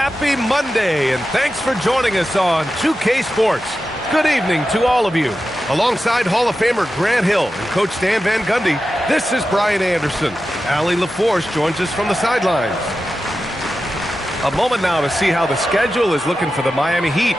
Happy Monday, and thanks for joining us on 2K Sports. Good evening to all of you. Alongside Hall of Famer Grant Hill and Coach Dan Van Gundy, this is Brian Anderson. Allie LaForce joins us from the sidelines. A moment now to see how the schedule is looking for the Miami Heat.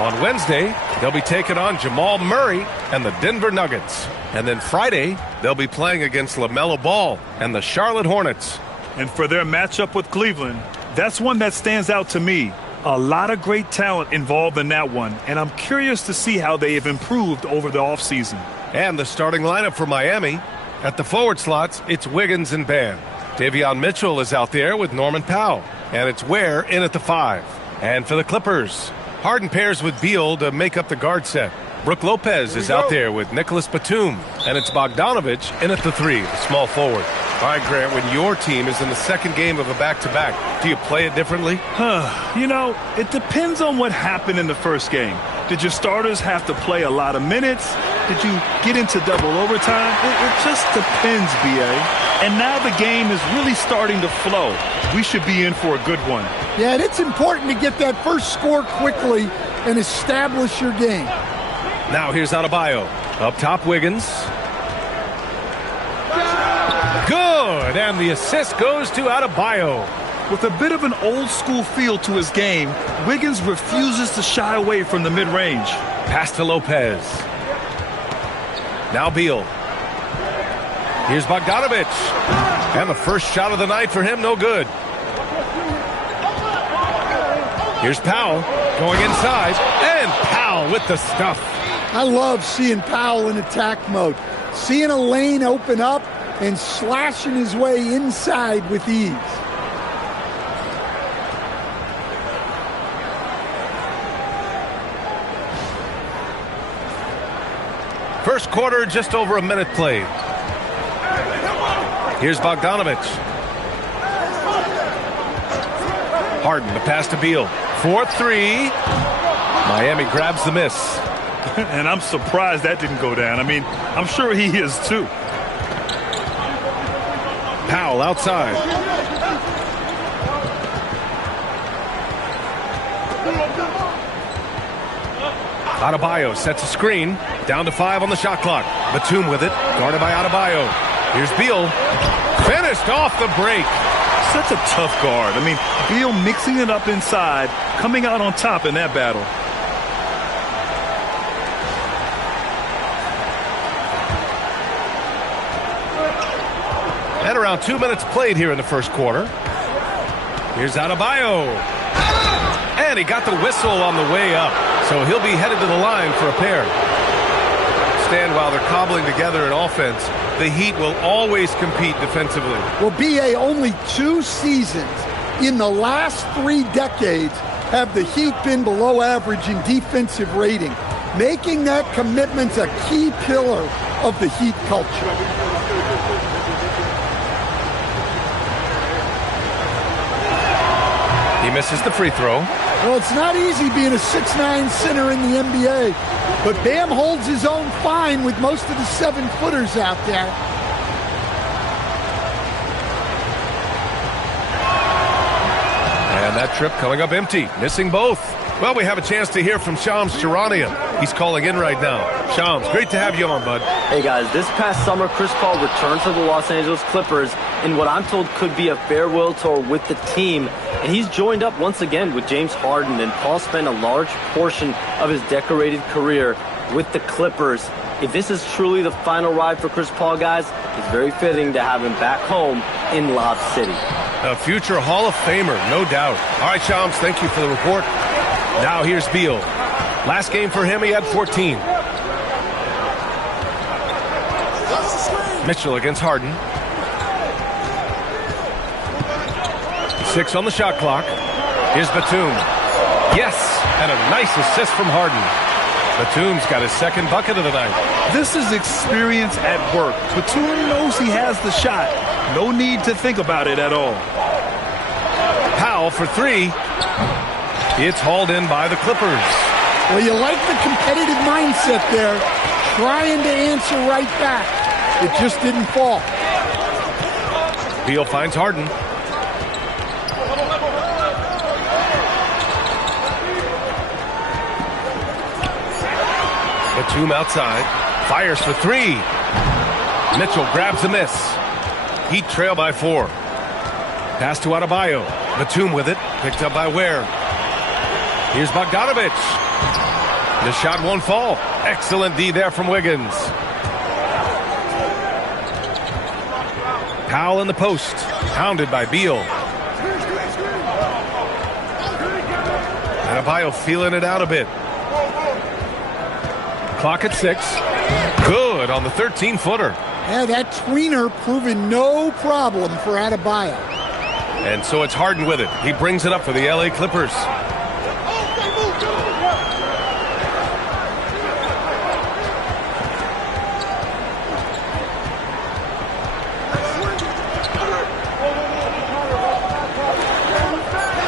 On Wednesday, they'll be taking on Jamal Murray and the Denver Nuggets. And then Friday, they'll be playing against LaMelo Ball and the Charlotte Hornets. And for their matchup with Cleveland, that's one that stands out to me. A lot of great talent involved in that one, and I'm curious to see how they have improved over the offseason. And the starting lineup for Miami. At the forward slots, it's Wiggins and Bam. Davion Mitchell is out there with Norman Powell, and it's Ware in at the 5. And for the Clippers, Harden pairs with Beal to make up the guard set. Brook Lopez is out there with Nicholas Batum, and it's Bogdanovich in at the 3, the small forward. All right, Grant, when your team is in the second game of a back-to-back, do you play it differently? You know, it depends on what happened in the first game. Did your starters have to play a lot of minutes? Did you get into double overtime? It just depends, B.A. And now the game is really starting to flow. We should be in for a good one. Yeah, and it's important to get that first score quickly and establish your game. Now here's Adebayo. Up top, Wiggins. Good, and the assist goes to Adebayo. With a bit of an old-school feel to his game, Wiggins refuses to shy away from the mid-range. Pass to Lopez. Now Beal. Here's Bogdanovich. And the first shot of the night for him, no good. Here's Powell going inside, and Powell with the stuff. I love seeing Powell in attack mode. Seeing a lane open up and slashing his way inside with ease. First quarter, just over a minute played. Here's Bogdanovich. Harden, the pass to Beal. 4-3. Miami grabs the miss. And I'm surprised that didn't go down. I mean, I'm sure he is too. Powell outside. Adebayo sets a screen. Down to 5 on the shot clock. Batum with it. Guarded by Adebayo. Here's Beal. Finished off the break. Such a tough guard. I mean, Beal mixing it up inside, coming out on top in that battle. And around 2 minutes played here in the first quarter. Here's Adebayo. And he got the whistle on the way up. So he'll be headed to the line for a pair. Stan, while they're cobbling together an offense, the Heat will always compete defensively. Well, B.A., only 2 seasons in the last 3 decades have the Heat been below average in defensive rating, making that commitment a key pillar of the Heat culture. He misses the free throw. Well, it's not easy being a 6'9" center in the NBA, but Bam holds his own fine with most of the 7-footers out there. And that trip coming up empty, missing both. Well, we have a chance to hear from Shams Charania. He's calling in right now. Shams, great to have you on, bud. Hey, guys, this past summer, Chris Paul returned to the Los Angeles Clippers in what I'm told could be a farewell tour with the team. And he's joined up once again with James Harden, and Paul spent a large portion of his decorated career with the Clippers. If this is truly the final ride for Chris Paul, guys, it's very fitting to have him back home in Lob City. A future Hall of Famer, no doubt. All right, Shams, thank you for the report. Now here's Beal. Last game for him, he had 14. Mitchell against Harden. 6 on the shot clock. Here's Batum. Yes, and a nice assist from Harden. Batum's got his second bucket of the night. This is experience at work. Batum knows he has the shot. No need to think about it at all. Powell for 3. It's hauled in by the Clippers. Well, you like the competitive mindset there, trying to answer right back. It just didn't fall. Beal finds Harden. Batum outside. Fires for three. Mitchell grabs a miss. Heat trail by 4. Pass to Adebayo. Batum with it. Picked up by Ware. Here's Bogdanovic. The shot won't fall. Excellent D there from Wiggins. Powell in the post. Pounded by Beal. Adebayo feeling it out a bit. Clock at 6. Good on the 13-footer. Yeah, that tweener proving no problem for Adebayo. And so it's Harden with it. He brings it up for the LA Clippers.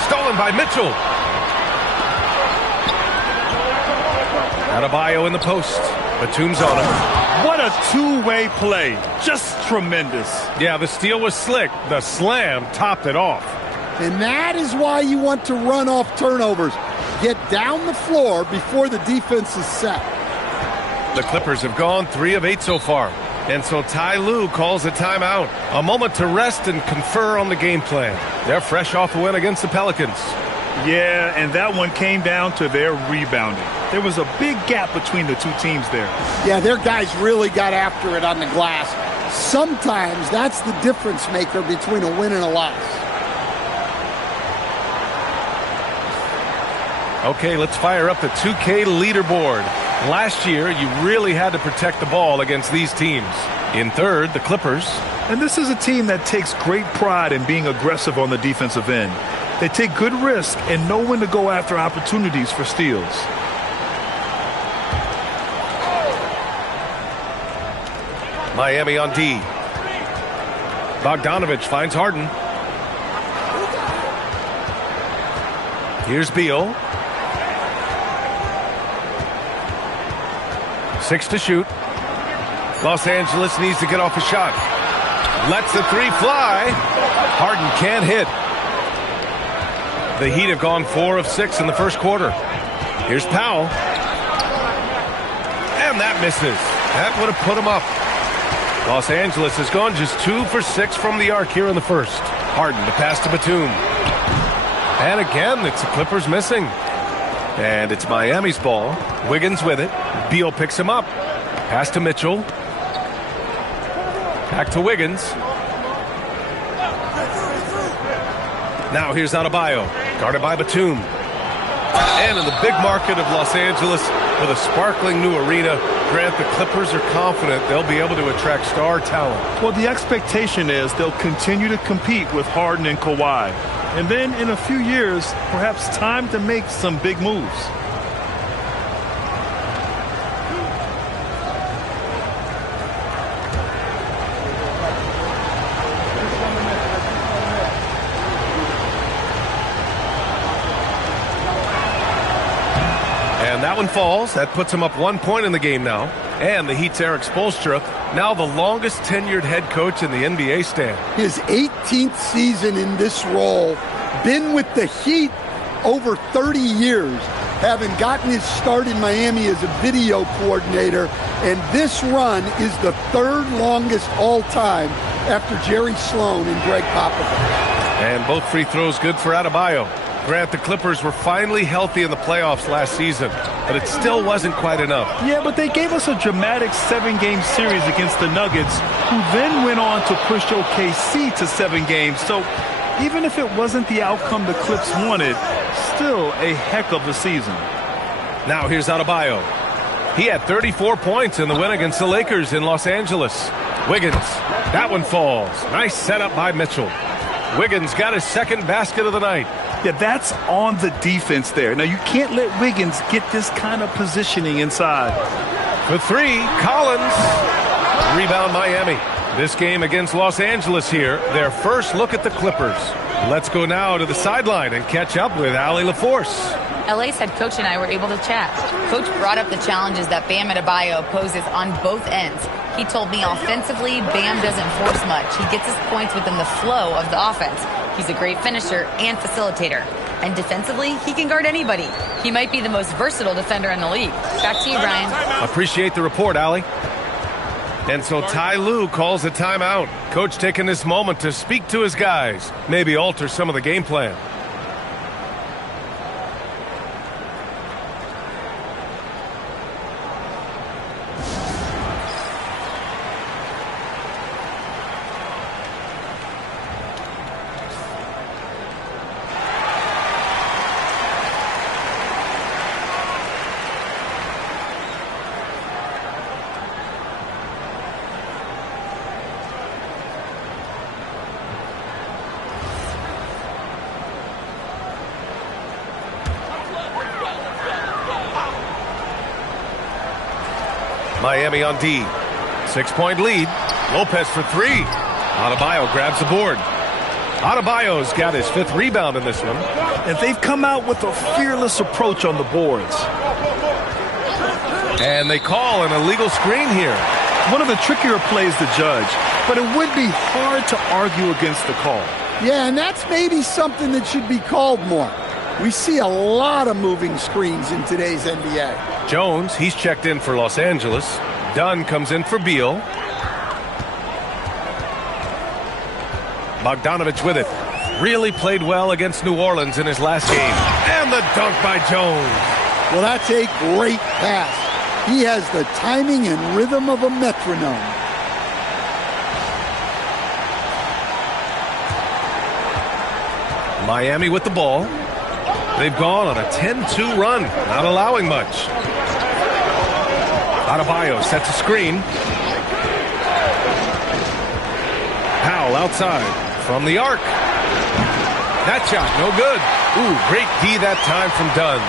Stolen by Mitchell. Adebayo in the post. Batum's on him. What a two-way play. Just tremendous. Yeah, the steal was slick. The slam topped it off. And that is why you want to run off turnovers. Get down the floor before the defense is set. The Clippers have gone 3 of 8 so far. And so Ty Lue calls a timeout. A moment to rest and confer on the game plan. They're fresh off a win against the Pelicans. Yeah, and that one came down to their rebounding. There was a big gap between the two teams there. Yeah, their guys really got after it on the glass. Sometimes that's the difference maker between a win and a loss. Okay, let's fire up the 2K leaderboard. Last year, you really had to protect the ball against these teams. In third, the Clippers. And this is a team that takes great pride in being aggressive on the defensive end. They take good risk and know when to go after opportunities for steals. Miami on D. Bogdanovic finds Harden. Here's Beal. 6 to shoot. Los Angeles needs to get off a shot. Lets the 3 fly. Harden can't hit. The Heat have gone 4 of 6 in the first quarter. Here's Powell. And that misses. That would have put him up. Los Angeles has gone just 2 for 6 from the arc here in the first. Harden to pass to Batum. And again, it's the Clippers missing. And it's Miami's ball. Wiggins with it. Beal picks him up. Pass to Mitchell. Back to Wiggins. Now here's Adebayo. Guarded by Batum. And in the big market of Los Angeles, with a sparkling new arena, Grant, the Clippers are confident they'll be able to attract star talent. Well, the expectation is they'll continue to compete with Harden and Kawhi. And then in a few years, perhaps time to make some big moves. And that one falls. That puts him up 1 point in the game now. And the Heat's Eric Spoelstra, now the longest tenured head coach in the NBA stand. His 18th season in this role, been with the Heat over 30 years, having gotten his start in Miami as a video coordinator, and this run is the 3rd longest all time after Jerry Sloan and Greg Popovich. And both free throws good for Adebayo. Grant, the Clippers were finally healthy in the playoffs last season, but it still wasn't quite enough. Yeah, but they gave us a dramatic 7-game series against the Nuggets, who then went on to push OKC to 7 games. So even if it wasn't the outcome the Clips wanted, still a heck of a season. Now here's Adebayo. He had 34 points in the win against the Lakers in Los Angeles. Wiggins, that one falls. Nice setup by Mitchell. Wiggins got his 2nd basket of the night. Yeah, that's on the defense there. Now, you can't let Wiggins get this kind of positioning inside. For 3, Collins. Rebound Miami. This game against Los Angeles here, their first look at the Clippers. Let's go now to the sideline and catch up with Allie LaForce. LA's head coach and I were able to chat. Coach brought up the challenges that Bam Adebayo poses on both ends. He told me offensively, Bam doesn't force much. He gets his points within the flow of the offense. He's a great finisher and facilitator. And defensively, he can guard anybody. He might be the most versatile defender in the league. Back to you, Brian. Appreciate the report, Allie. And so Ty Lue calls a timeout. Coach taking this moment to speak to his guys, maybe alter some of the game plan. Miami on D. 6-point lead. Lopez for three. Adebayo grabs the board. Adebayo's got his 5th rebound in this one. And they've come out with a fearless approach on the boards. And they call an illegal screen here. One of the trickier plays to judge, but it would be hard to argue against the call. Yeah, and that's maybe something that should be called more. We see a lot of moving screens in today's NBA. Jones, he's checked in for Los Angeles. Dunn comes in for Beal. Bogdanovich with it. Really played well against New Orleans in his last game. And the dunk by Jones. Well, that's a great pass. He has the timing and rhythm of a metronome. Miami with the ball. They've gone on a 10-2 run, not allowing much. Adebayo sets a screen. Powell outside from the arc. That shot, no good. Ooh, great D that time from Dunn.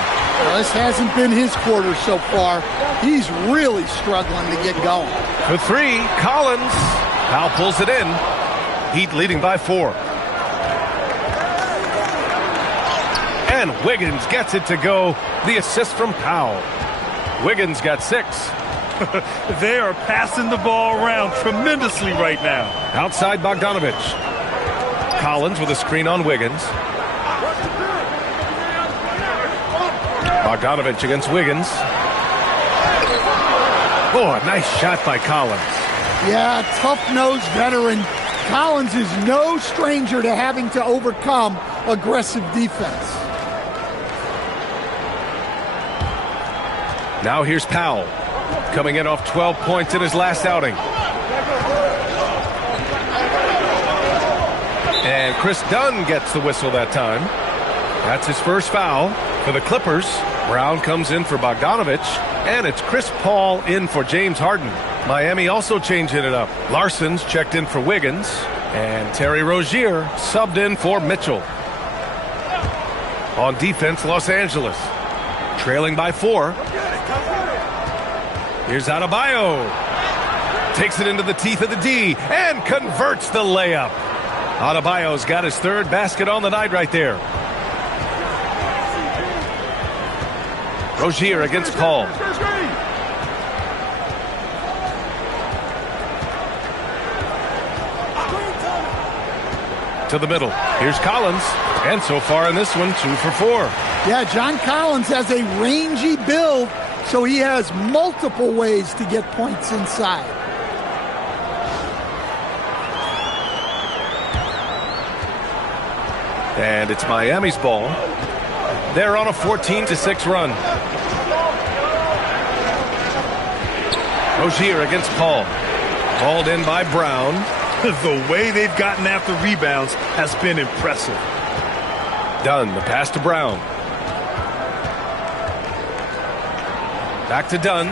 Well, this hasn't been his quarter so far. He's really struggling to get going. For three, Collins. Powell pulls it in. Heat leading by 4. And Wiggins gets it to go. The assist from Powell. Wiggins got 6. They are passing the ball around tremendously right now. Outside Bogdanovich. Collins with a screen on Wiggins. Bogdanovich against Wiggins. Oh, a nice shot by Collins. Yeah, tough-nosed veteran. Collins is no stranger to having to overcome aggressive defense. Now here's Powell, coming in off 12 points in his last outing. And Chris Dunn gets the whistle that time. That's his first foul for the Clippers. Brown comes in for Bogdanovich, and it's Chris Paul in for James Harden. Miami also changing it up. Larson's checked in for Wiggins, and Terry Rozier subbed in for Mitchell. On defense, Los Angeles, trailing by 4. Here's Adebayo. Takes it into the teeth of the D and converts the layup. Adebayo's got his 3rd basket on the night right there. Rozier against Paul. To the middle. Here's Collins. And so far in this one, 2 for 4. Yeah, John Collins has a rangy build, so he has multiple ways to get points inside. And it's Miami's ball. They're on a 14-6 run. Rozier against Paul. Hauled in by Brown. The way they've gotten after rebounds has been impressive. Dunn, the pass to Brown. Back to Dunn.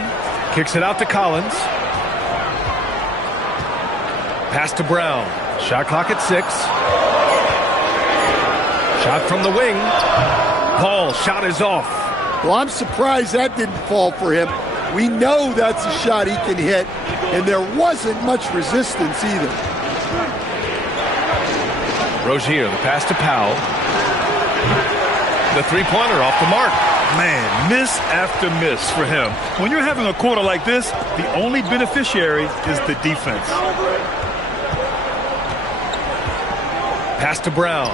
Kicks it out to Collins. Pass to Brown. Shot clock at 6. Shot from the wing. Paul, shot is off. Well, I'm surprised that didn't fall for him. We know that's a shot he can hit, and there wasn't much resistance either. Rozier, the pass to Powell. The three-pointer off the mark. Man, miss after miss for him. When you're having a quarter like this, the only beneficiary is the defense. Pass to Brown.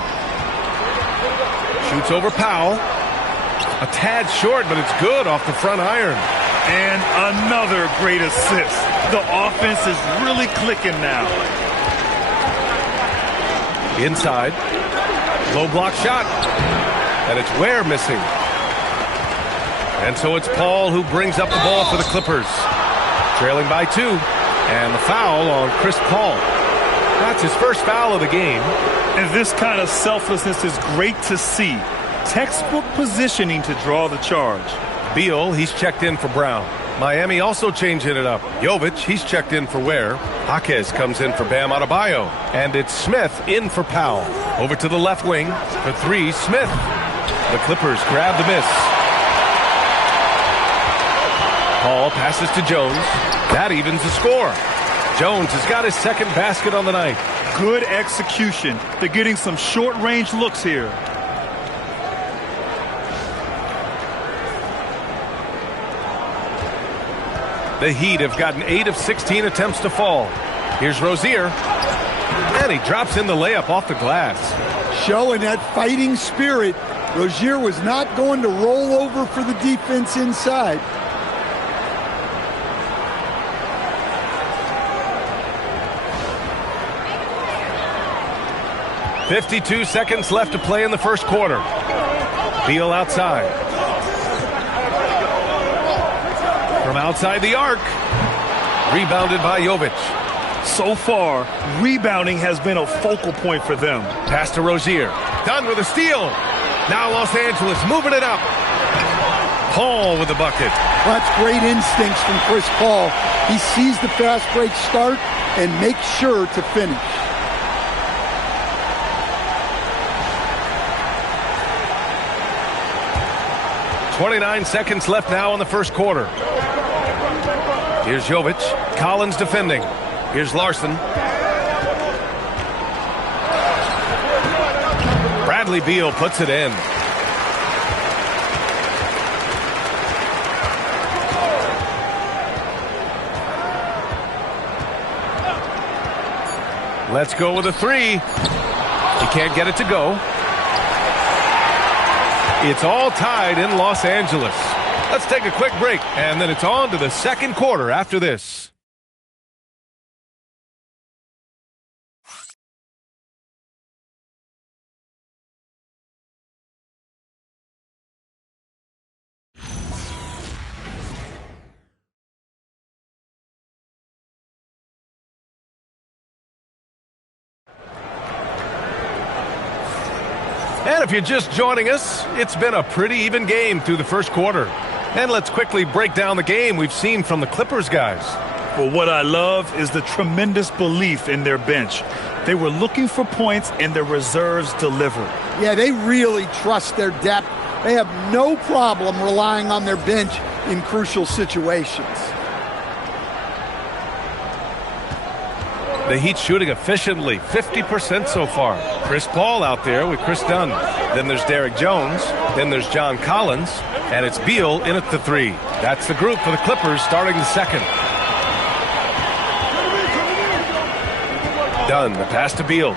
Shoots over Powell. A tad short, but it's good off the front iron. And another great assist. The offense is really clicking now. Inside. Low block shot. And it's Ware missing. And so it's Paul who brings up the ball for the Clippers. Trailing by 2. And the foul on Chris Paul. That's his first foul of the game. And this kind of selflessness is great to see. Textbook positioning to draw the charge. Beal, he's checked in for Brown. Miami also changing it up. Jovic, he's checked in for Ware. Jaquez comes in for Bam Adebayo. And it's Smith in for Powell. Over to the left wing for 3, Smith. The Clippers grab the miss. Paul passes to Jones. That evens the score. Jones has got his second basket on the night. Good execution. They're getting some short-range looks here. The Heat have gotten 8 of 16 attempts to fall. Here's Rozier. And he drops in the layup off the glass. Showing that fighting spirit. Rozier was not going to roll over for the defense inside. .52 seconds left to play in the first quarter. Beal outside. From outside the arc. Rebounded by Jovic. So far, rebounding has been a focal point for them. Pass to Rozier. Done with a steal. Now Los Angeles moving it up. Paul with the bucket. That's great instincts from Chris Paul. He sees the fast break start and makes sure to finish. .29 seconds left now in the first quarter. Here's Jovic. Collins defending. Here's Larson. Bradley Beal puts it in. Let's go with a 3. He can't get it to go. It's all tied in Los Angeles. Let's take a quick break, and then it's on to the second quarter after this. And if you're just joining us, it's been a pretty even game through the first quarter. And let's quickly break down the game we've seen from the Clippers guys. Well, what I love is the tremendous belief in their bench. They were looking for points, and their reserves delivered. Yeah, they really trust their depth. They have no problem relying on their bench in crucial situations. The Heat shooting efficiently, 50% so far. Chris Paul out there with Chris Dunn. Then there's Derek Jones. Then there's John Collins. And it's Beal in at the 3. That's the group for the Clippers starting the second. Dunn, the pass to Beal.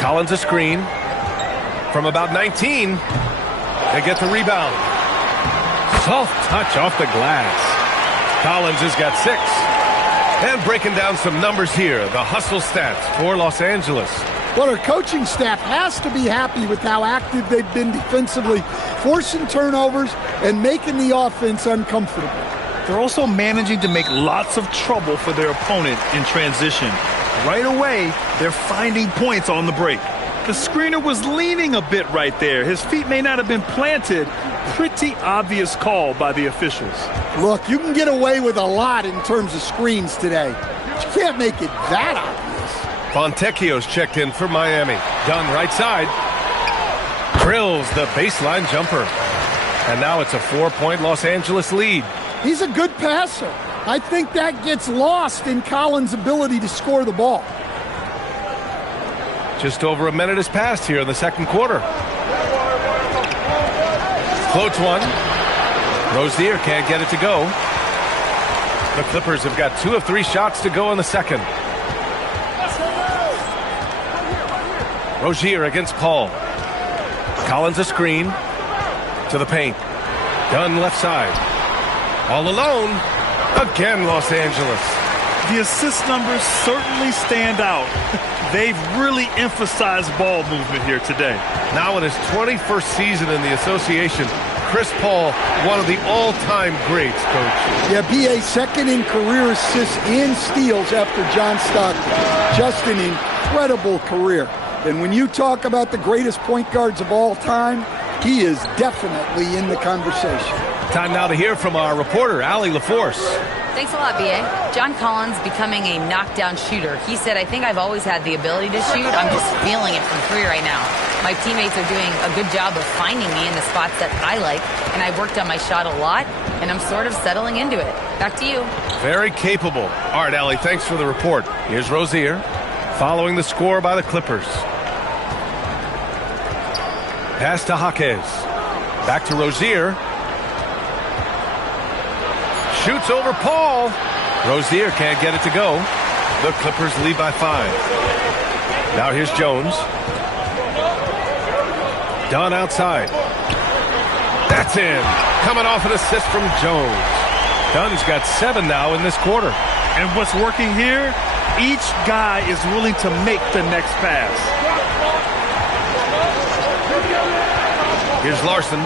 Collins a screen. From about 19, they get the rebound. Soft touch off the glass. Collins has got 6. And breaking down some numbers here, the hustle stats for Los Angeles. Well, our coaching staff has to be happy with how active they've been defensively, forcing turnovers and making the offense uncomfortable. They're also managing to make lots of trouble for their opponent in transition. Right away, they're finding points on the break. The screener was leaning a bit right there. His feet may not have been planted. Pretty obvious call by the officials. Look, you can get away with a lot in terms of screens today. But you can't make it that obvious. Fontecchio's checked in for Miami. Dunn right side. Drills the baseline jumper. And now it's a 4-point Los Angeles lead. He's a good passer. I think that gets lost in Collins' ability to score the ball. Just over a minute has passed here in the second quarter. Floats one. Rozier can't get it to go. The Clippers have got 2 of 3 shots to go in the second. Rozier against Paul. Collins a screen to the paint. Dunn left side. All alone. Again, Los Angeles. The assist numbers certainly stand out. They've really emphasized ball movement here today. Now in his 21st season in the association, Chris Paul, one of the all-time greats, Coach. Yeah, BA second in career assists and steals after John Stockton. Just an incredible career. And when you talk about the greatest point guards of all time, he is definitely in the conversation. Time now to hear from our reporter, Allie LaForce. Thanks a lot, B.A. John Collins becoming a knockdown shooter. He said, I think I've always had the ability to shoot. I'm just feeling it from three right now. My teammates are doing a good job of finding me in the spots that I like, and I've worked on my shot a lot, and I'm sort of settling into it. Back to you. Very capable. All right, Allie, thanks for the report. Here's Rozier, following the score by the Clippers. Pass to Jaquez. Back to Rozier. Shoots over Paul. Rozier can't get it to go. The Clippers lead by 5. Now here's Jones. Dunn outside. That's in. Coming off an assist from Jones. Dunn's got 7 now in this quarter. And what's working here? Each guy is willing to make the next pass. Here's Larson.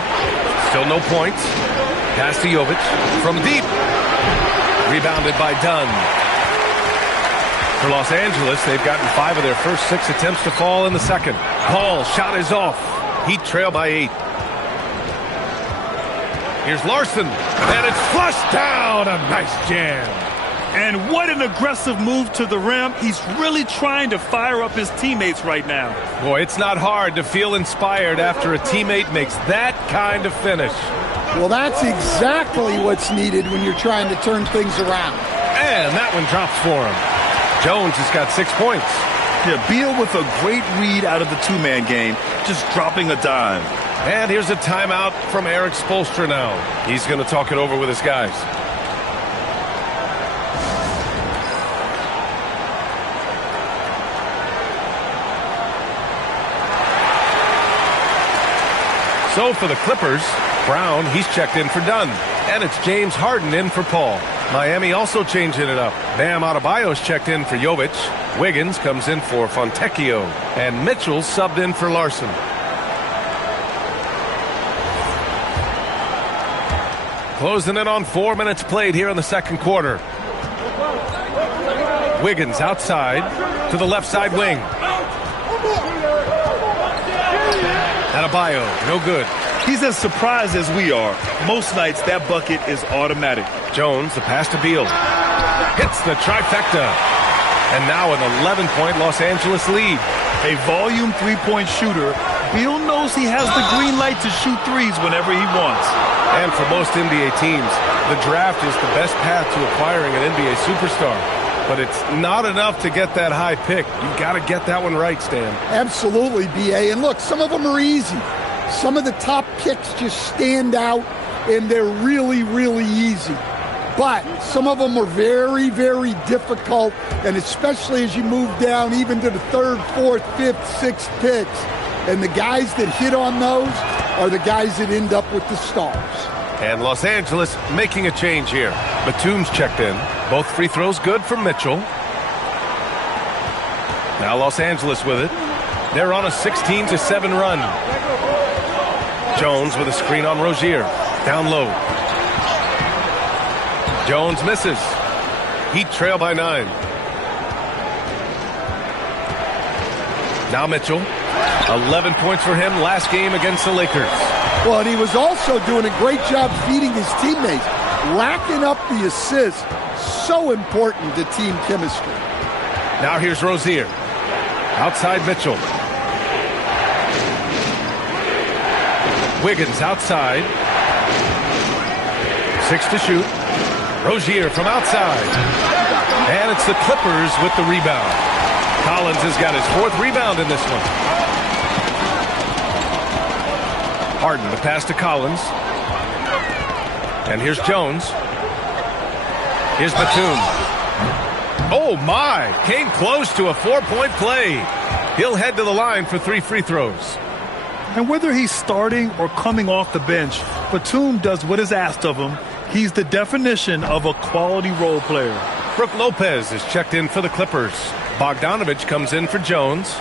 Still no points. Pass to Jovic from deep. Rebounded by Dunn. For Los Angeles, they've gotten 5 of their first 6 attempts to fall in the second. Paul, shot is off. Heat trail by 8. Here's Larson. And it's flushed down. A nice jam. And what an aggressive move to the rim. He's really trying to fire up his teammates right now. Boy, it's not hard to feel inspired after a teammate makes that kind of finish. Well, that's exactly what's needed when you're trying to turn things around. And that one drops for him. Jones has got 6 points. Yeah, Beal with a great read out of the two-man game, just dropping a dime. And here's a timeout from Eric Spoelstra now. He's going to talk it over with his guys. So for the Clippers, Brown, he's checked in for Dunn. And it's James Harden in for Paul. Miami also changing it up. Bam Adebayo's checked in for Jovic. Wiggins comes in for Fontecchio. And Mitchell subbed in for Larson. Closing in on 4 minutes played here in the second quarter. Wiggins outside to the left side wing. Adebayo, no good. He's as surprised as we are. Most nights, that bucket is automatic. Jones, the pass to Beal. Hits the trifecta. And now an 11-point Los Angeles lead. A volume three-point shooter, Beal knows he has the green light to shoot threes whenever he wants. And for most NBA teams, the draft is the best path to acquiring an NBA superstar. But it's not enough to get that high pick. You've got to get that one right, Stan. Absolutely, B.A. And look, some of them are easy. Some of the top picks just stand out, and they're really, really easy. But some of them are very, very difficult, and especially as you move down even to the 3rd, 4th, 5th, 6th picks. And the guys that hit on those are the guys that end up with the stars. And Los Angeles making a change here. Batum's checked in. Both free throws good from Mitchell. Now Los Angeles with it. They're on a 16-7 run. Jones with a screen on Rozier. Down low. Jones misses. Heat trail by 9. Now Mitchell. 11 points for him last game against the Lakers. Well, and he was also doing a great job feeding his teammates. Racking up the assists. So important to team chemistry. Now here's Rozier. Outside Mitchell. Wiggins outside. 6 to shoot. Rozier from outside. And it's the Clippers with the rebound. Collins has got his 4th rebound in this one. Harden, the pass to Collins. And here's Jones. Here's Batum. Oh, my. Came close to a 4-point play. He'll head to the line for 3 free throws. And whether he's starting or coming off the bench, Batum does what is asked of him. He's the definition of a quality role player. Brook Lopez is checked in for the Clippers. Bogdanovich comes in for Jones.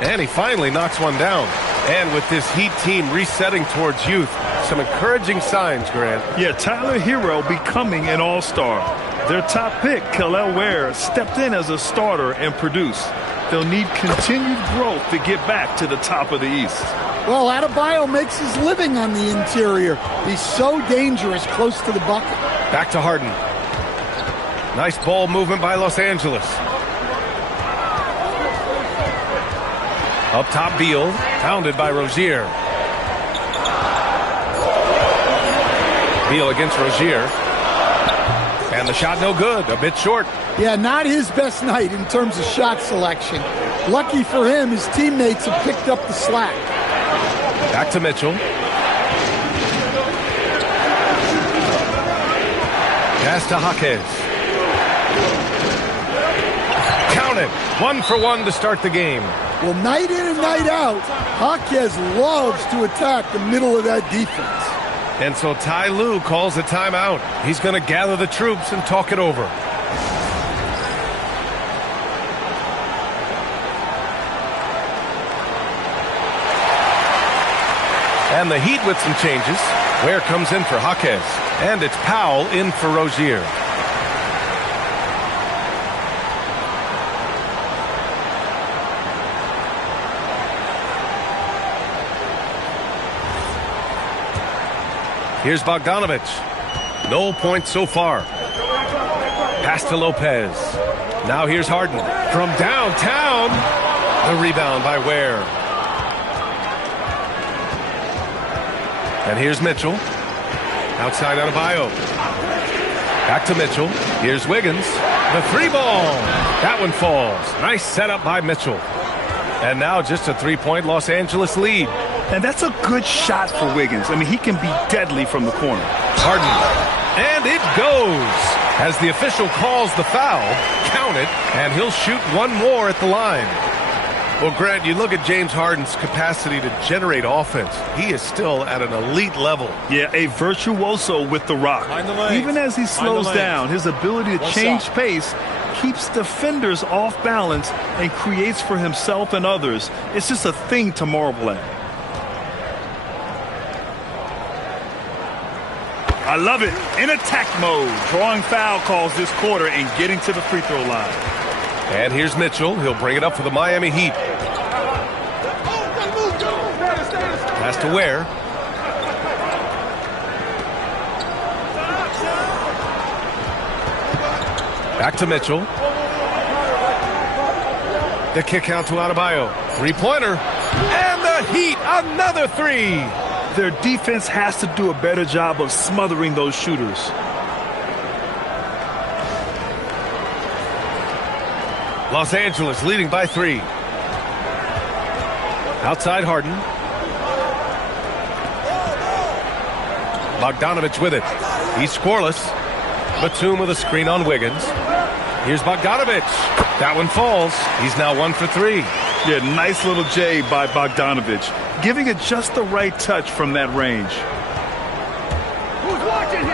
And he finally knocks one down. And with this Heat team resetting towards youth, some encouraging signs, Grant. Yeah, Tyler Hero becoming an all-star. Their top pick, Kel'el Ware, stepped in as a starter and produced. They'll need continued growth to get back to the top of the East. Well, Adebayo makes his living on the interior. He's so dangerous close to the bucket. Back to Harden. Nice ball movement by Los Angeles. Up top, Beal, pounded by Rozier. Beal against Rozier. And the shot no good, a bit short. Yeah, not his best night in terms of shot selection. Lucky for him, his teammates have picked up the slack. Back to Mitchell. Pass to Jaquez. Count it. 1 for 1 to start the game. Well, night in and night out, Jaquez loves to attack the middle of that defense. And so Ty Lue calls a timeout. He's going to gather the troops and talk it over. And the Heat with some changes. Ware comes in for Jaquez. And it's Powell in for Rozier. Here's Bogdanovich. No points so far. Pass to Lopez. Now here's Harden. From downtown. The rebound by Ware. And here's Mitchell. Outside Adebayo. Back to Mitchell. Here's Wiggins. The three ball. That one falls. Nice setup by Mitchell. And now just a three-point Los Angeles lead. And that's a good shot for Wiggins. I mean, he can be deadly from the corner. Harden. And it goes. As the official calls the foul, count it, and he'll shoot one more at the line. Well, Grant, you look at James Harden's capacity to generate offense. He is still at an elite level. Yeah, a virtuoso with the rock. Even as he slows down, his ability to change pace keeps defenders off balance and creates for himself and others. It's just a thing to marvel at. I love it. In attack mode, drawing foul calls this quarter and getting to the free throw line. And here's Mitchell. He'll bring it up for the Miami Heat. Pass to Ware. Back to Mitchell. The kick out to Adebayo. Three-pointer. And the Heat, another three. Their defense has to do a better job of smothering those shooters. Los Angeles leading by 3. Outside Harden. Bogdanovich with it. He's scoreless. Batum with a screen on Wiggins. Here's Bogdanovich. That one falls. He's now 1 for 3. Yeah, nice little J by Bogdanovich, giving it just the right touch from that range.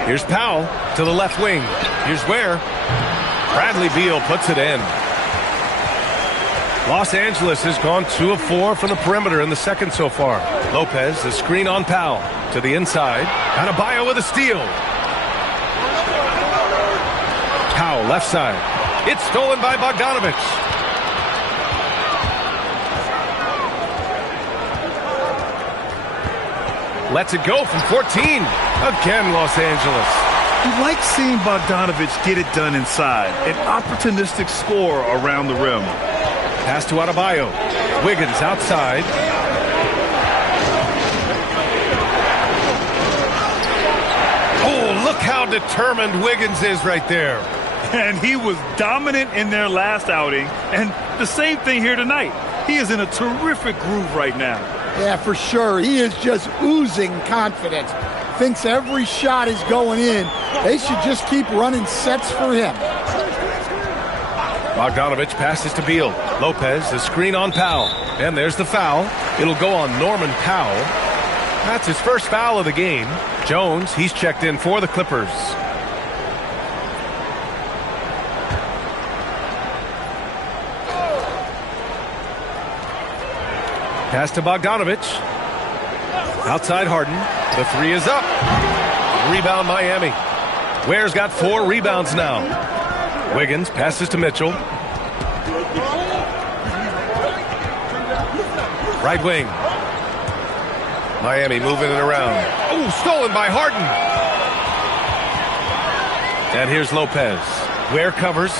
Here's Powell to the left wing. Here's Ware. Bradley Beal puts it in. Los Angeles has gone 2 of 4 from the perimeter in the second so far. Lopez, the screen on Powell. To the inside. Adebayo with a steal. Powell, left side. It's stolen by Bogdanovich. Lets it go from 14. Again, Los Angeles. You like seeing Bogdanovich get it done inside. An opportunistic score around the rim. Pass to Adebayo. Wiggins outside. Oh, look how determined Wiggins is right there. And he was dominant in their last outing. And the same thing here tonight. He is in a terrific groove right now. Yeah, for sure. He is just oozing confidence. Thinks every shot is going in. They should just keep running sets for him. Bogdanovich passes to Beal. Lopez, the screen on Powell. And there's the foul. It'll go on Norman Powell. That's his first foul of the game. Jones, he's checked in for the Clippers. Pass to Bogdanovich. Outside Harden. The three is up. Rebound Miami. Ware's got 4 rebounds now. Wiggins passes to Mitchell. Right wing. Miami moving it around. Oh, stolen by Harden. And here's Lopez. Ware covers.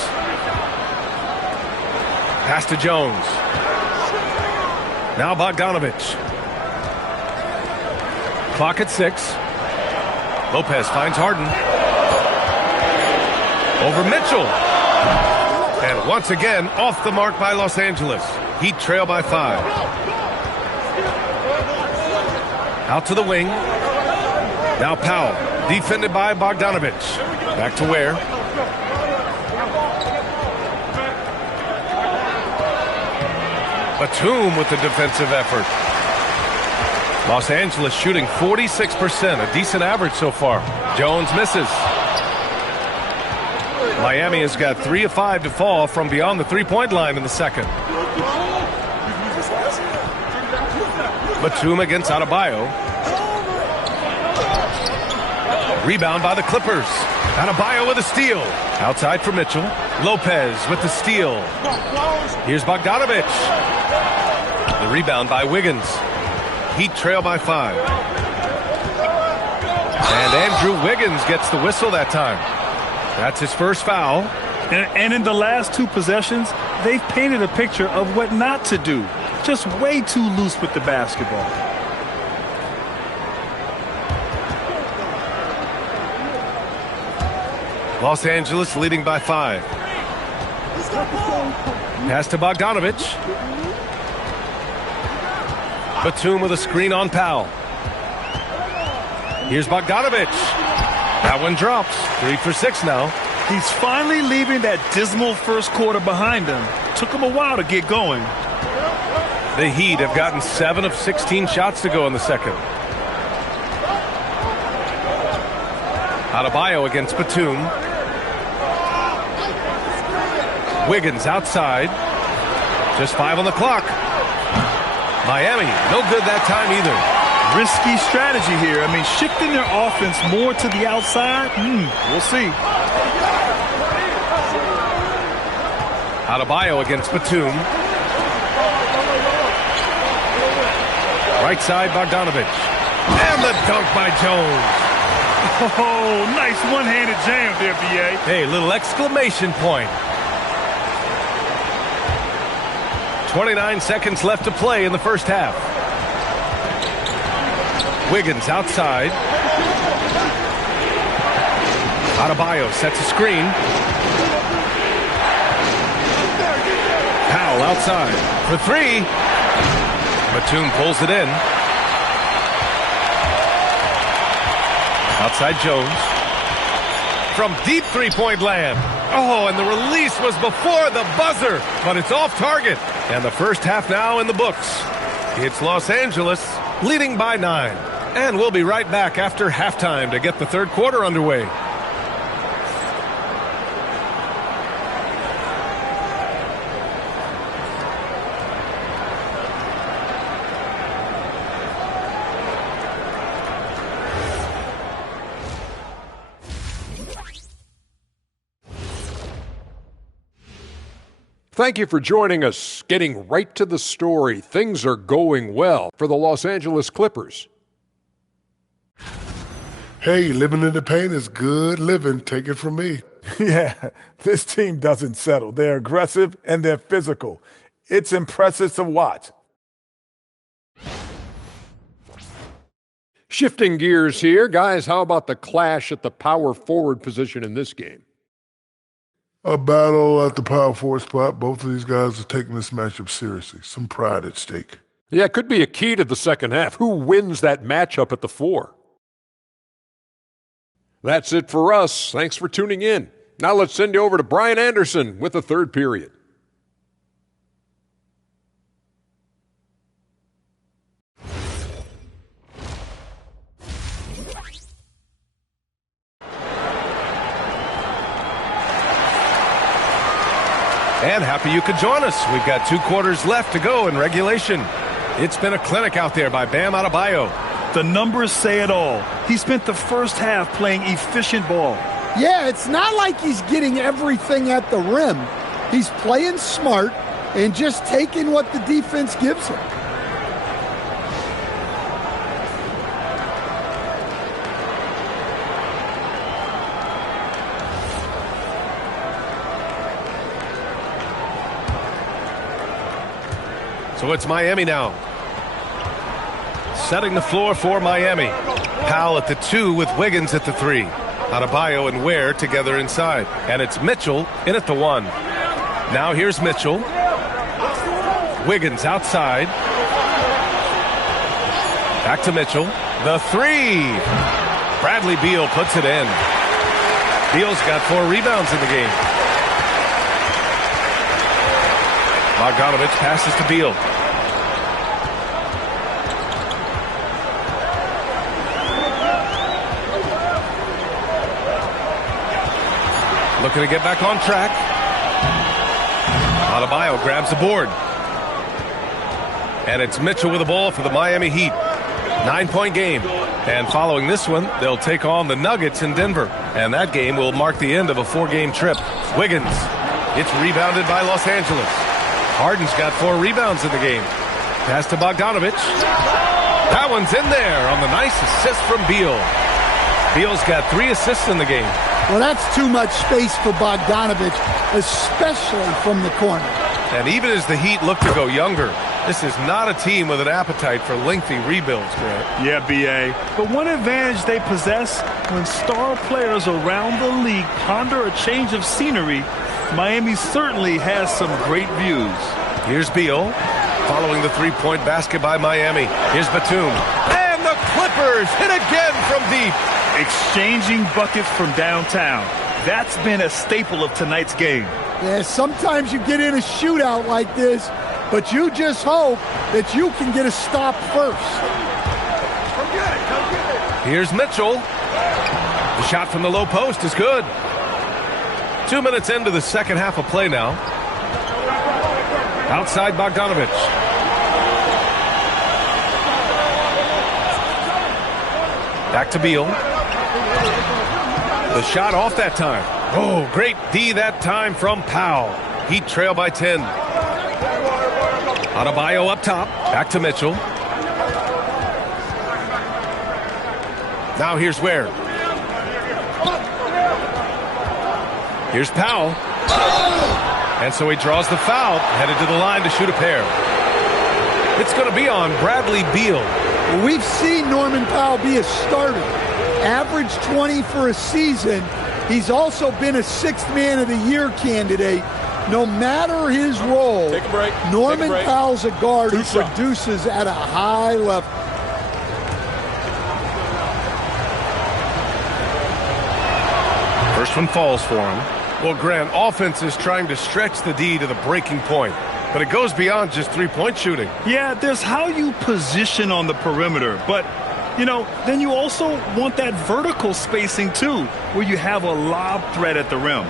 Pass to Jones. Now Bogdanovich. Clock at 6. Lopez finds Harden. Over Mitchell. And once again, off the mark by Los Angeles. Heat trail by 5. Out to the wing. Now Powell. Defended by Bogdanovich. Back to Ware. Batum with the defensive effort. Los Angeles shooting 46%, a decent average so far. Jones misses. Miami has got 3 of 5 to fall from beyond the three-point line in the second. Batum against Adebayo. Rebound by the Clippers. Adebayo with a steal. Outside for Mitchell. Lopez with the steal. Here's Bogdanovich. The rebound by Wiggins. Heat trail by 5. And Andrew Wiggins gets the whistle that time. That's his first foul. And in the last 2 possessions, they've painted a picture of what not to do. Just way too loose with the basketball. Los Angeles leading by 5. Pass to Bogdanovich. Batum with a screen on Powell. Here's Bogdanovich. That one drops. 3 for 6 now. He's finally leaving that dismal first quarter behind him. Took him a while to get going. The Heat have gotten 7 of 16 shots to go in the second. Adebayo against Batum. Wiggins outside. Just 5 on the clock. Miami, no good that time either. Risky strategy here. I mean, shifting their offense more to the outside, we'll see. Adebayo against Batum. Right side, Bogdanovich. And the dunk by Jones. Oh, nice one-handed jam there, B.A. Hey, little exclamation point. 29 seconds left to play in the first half. Wiggins outside. Adebayo sets a screen. Powell outside for 3. Batum pulls it in. Outside Jones. From deep three-point land. Oh, and the release was before the buzzer, but it's off target. And the first half now in the books. It's Los Angeles leading by 9. And we'll be right back after halftime to get the third quarter underway. Thank you for joining us. Getting right to the story, things are going well for the Los Angeles Clippers. Hey, living in the paint is good living. Take it from me. Yeah, this team doesn't settle. They're aggressive and they're physical. It's impressive to watch. Shifting gears here, guys, how about the clash at the power forward position in this game? A battle at the power forward spot. Both of these guys are taking this matchup seriously. Some pride at stake. Yeah, it could be a key to the second half. Who wins that matchup at the 4? That's it for us. Thanks for tuning in. Now let's send you over to Brian Anderson with the third period. And happy you could join us. We've got 2 quarters left to go in regulation. It's been a clinic out there by Bam Adebayo. The numbers say it all. He spent the first half playing efficient ball. Yeah, it's not like he's getting everything at the rim. He's playing smart and just taking what the defense gives him. So it's Miami now. Setting the floor for Miami. Powell at the 2 with Wiggins at the 3. Adebayo and Ware together inside. And it's Mitchell in at the 1. Now here's Mitchell. Wiggins outside. Back to Mitchell. The 3. Bradley Beal puts it in. Beal's got 4 rebounds in the game. Bogdanovich passes to Beal. Looking to get back on track. Adebayo grabs the board. And it's Mitchell with the ball for the Miami Heat. 9-point game. And following this one, they'll take on the Nuggets in Denver. And that game will mark the end of a 4-game trip. Wiggins. It's rebounded by Los Angeles. Harden's got 4 rebounds in the game. Pass to Bogdanovich. That one's in there on the nice assist from Beal. Beal's got 3 assists in the game. Well, that's too much space for Bogdanovich, especially from the corner. And even as the Heat look to go younger, this is not a team with an appetite for lengthy rebuilds, Grant. Yeah, B.A. But one advantage they possess, when star players around the league ponder a change of scenery, Miami certainly has some great views. Here's Beal, following the 3-point basket by Miami. Here's Batum. And the Clippers hit again from deep. Exchanging buckets from downtown. That's been a staple of tonight's game. Yeah, sometimes you get in a shootout like this, but you just hope that you can get a stop first. Here's Mitchell. The shot from the low post is good. 2 minutes into the second half of play now. Outside Bogdanovich. Back to Beal. The shot off that time. Oh, great D that time from Powell. Heat trail by 10. Adebayo up top. Back to Mitchell. Now here's Ware. Here's Powell. And so he draws the foul, headed to the line to shoot a pair. It's going to be on Bradley Beal. We've seen Norman Powell be a starter. Average 20 for a season. He's also been a 6th Man of the Year candidate. No matter his role, Take a break. Norman Powell's a guard who shots. produces at a high level. First one falls for him. Well, Grant, offense is trying to stretch the D to the breaking point, but it goes beyond just 3-point shooting. Yeah, there's how you position on the perimeter, but, you know, then you also want that vertical spacing too, where you have a lob threat at the rim.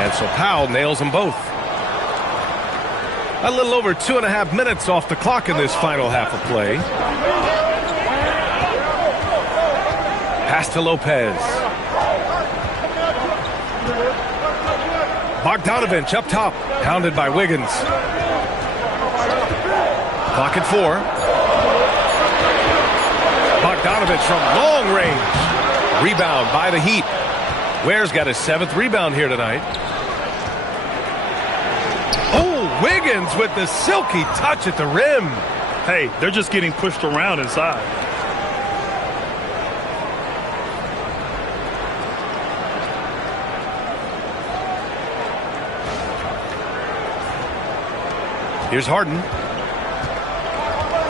And so Powell nails them both. A little over 2.5 minutes off the clock in this final half of play. Pass to Lopez. Bogdanovich up top, pounded by Wiggins. Clock at 4. Bogdanovich from long range. Rebound by the Heat. Ware's got his 7th rebound here tonight. Oh, Wiggins with the silky touch at the rim. Hey, they're just getting pushed around inside. Here's Harden.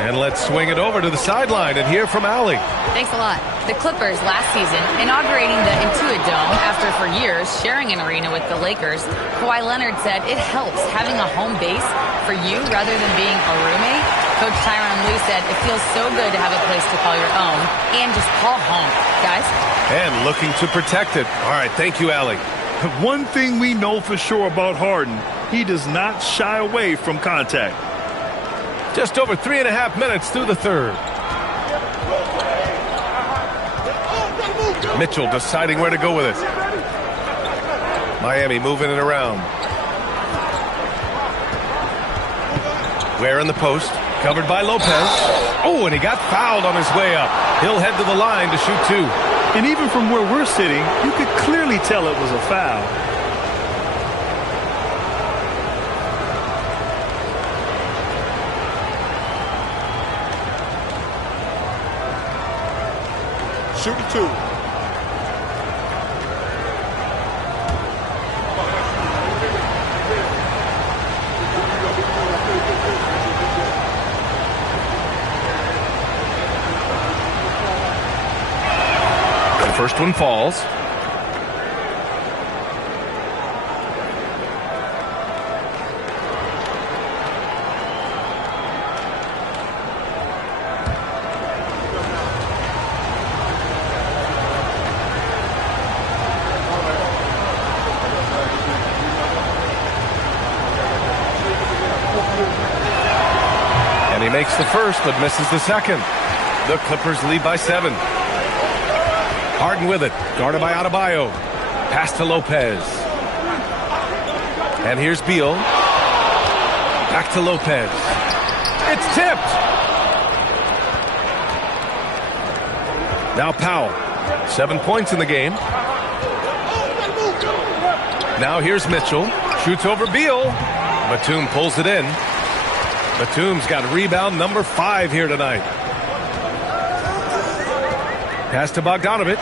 And let's swing it over to the sideline and hear from Allie. Thanks a lot. The Clippers last season, inaugurating the Intuit Dome after for years sharing an arena with the Lakers, Kawhi Leonard said it helps having a home base for you rather than being a roommate. Coach Tyronn Lue said it feels so good to have a place to call your own and just call home. Guys? And looking to protect it. All right, thank you, Allie. One thing we know for sure about Harden, he does not shy away from contact. Just over 3.5 minutes through the third. Mitchell deciding where to go with it. Miami moving it around. Ware in the post, covered by Lopez. Oh, and he got fouled on his way up. He'll head to the line to shoot 2. And even from where we're sitting, you could clearly tell it was a foul. Shooting 2. The first one falls. And he makes the first, but misses the second. The Clippers lead by 7. Harden with it, guarded by Adebayo. Pass to Lopez. And here's Beal. Back to Lopez. It's tipped. Now Powell. 7 points in the game. Now here's Mitchell. Shoots over Beal. Batum pulls it in. Batum's got rebound number 5 here tonight. Pass to Bogdanovich.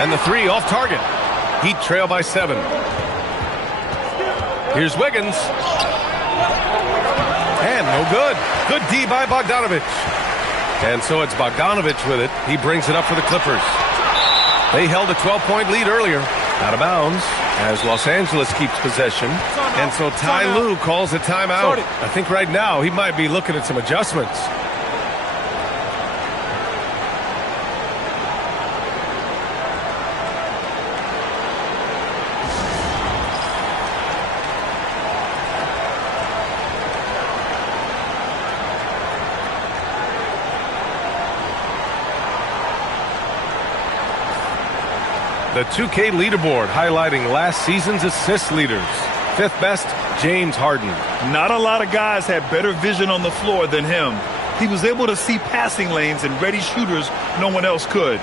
And the 3 off target. Heat trail by 7. Here's Wiggins. And no good. Good D by Bogdanovich. And so it's Bogdanovich with it. He brings it up for the Clippers. They held a 12-point lead earlier. Out of bounds as Los Angeles keeps possession. And so Ty Lue calls a timeout. I think right now he might be looking at some adjustments. The 2K leaderboard highlighting last season's assist leaders. 5th best, James Harden. Not a lot of guys had better vision on the floor than him. He was able to see passing lanes and ready shooters no one else could.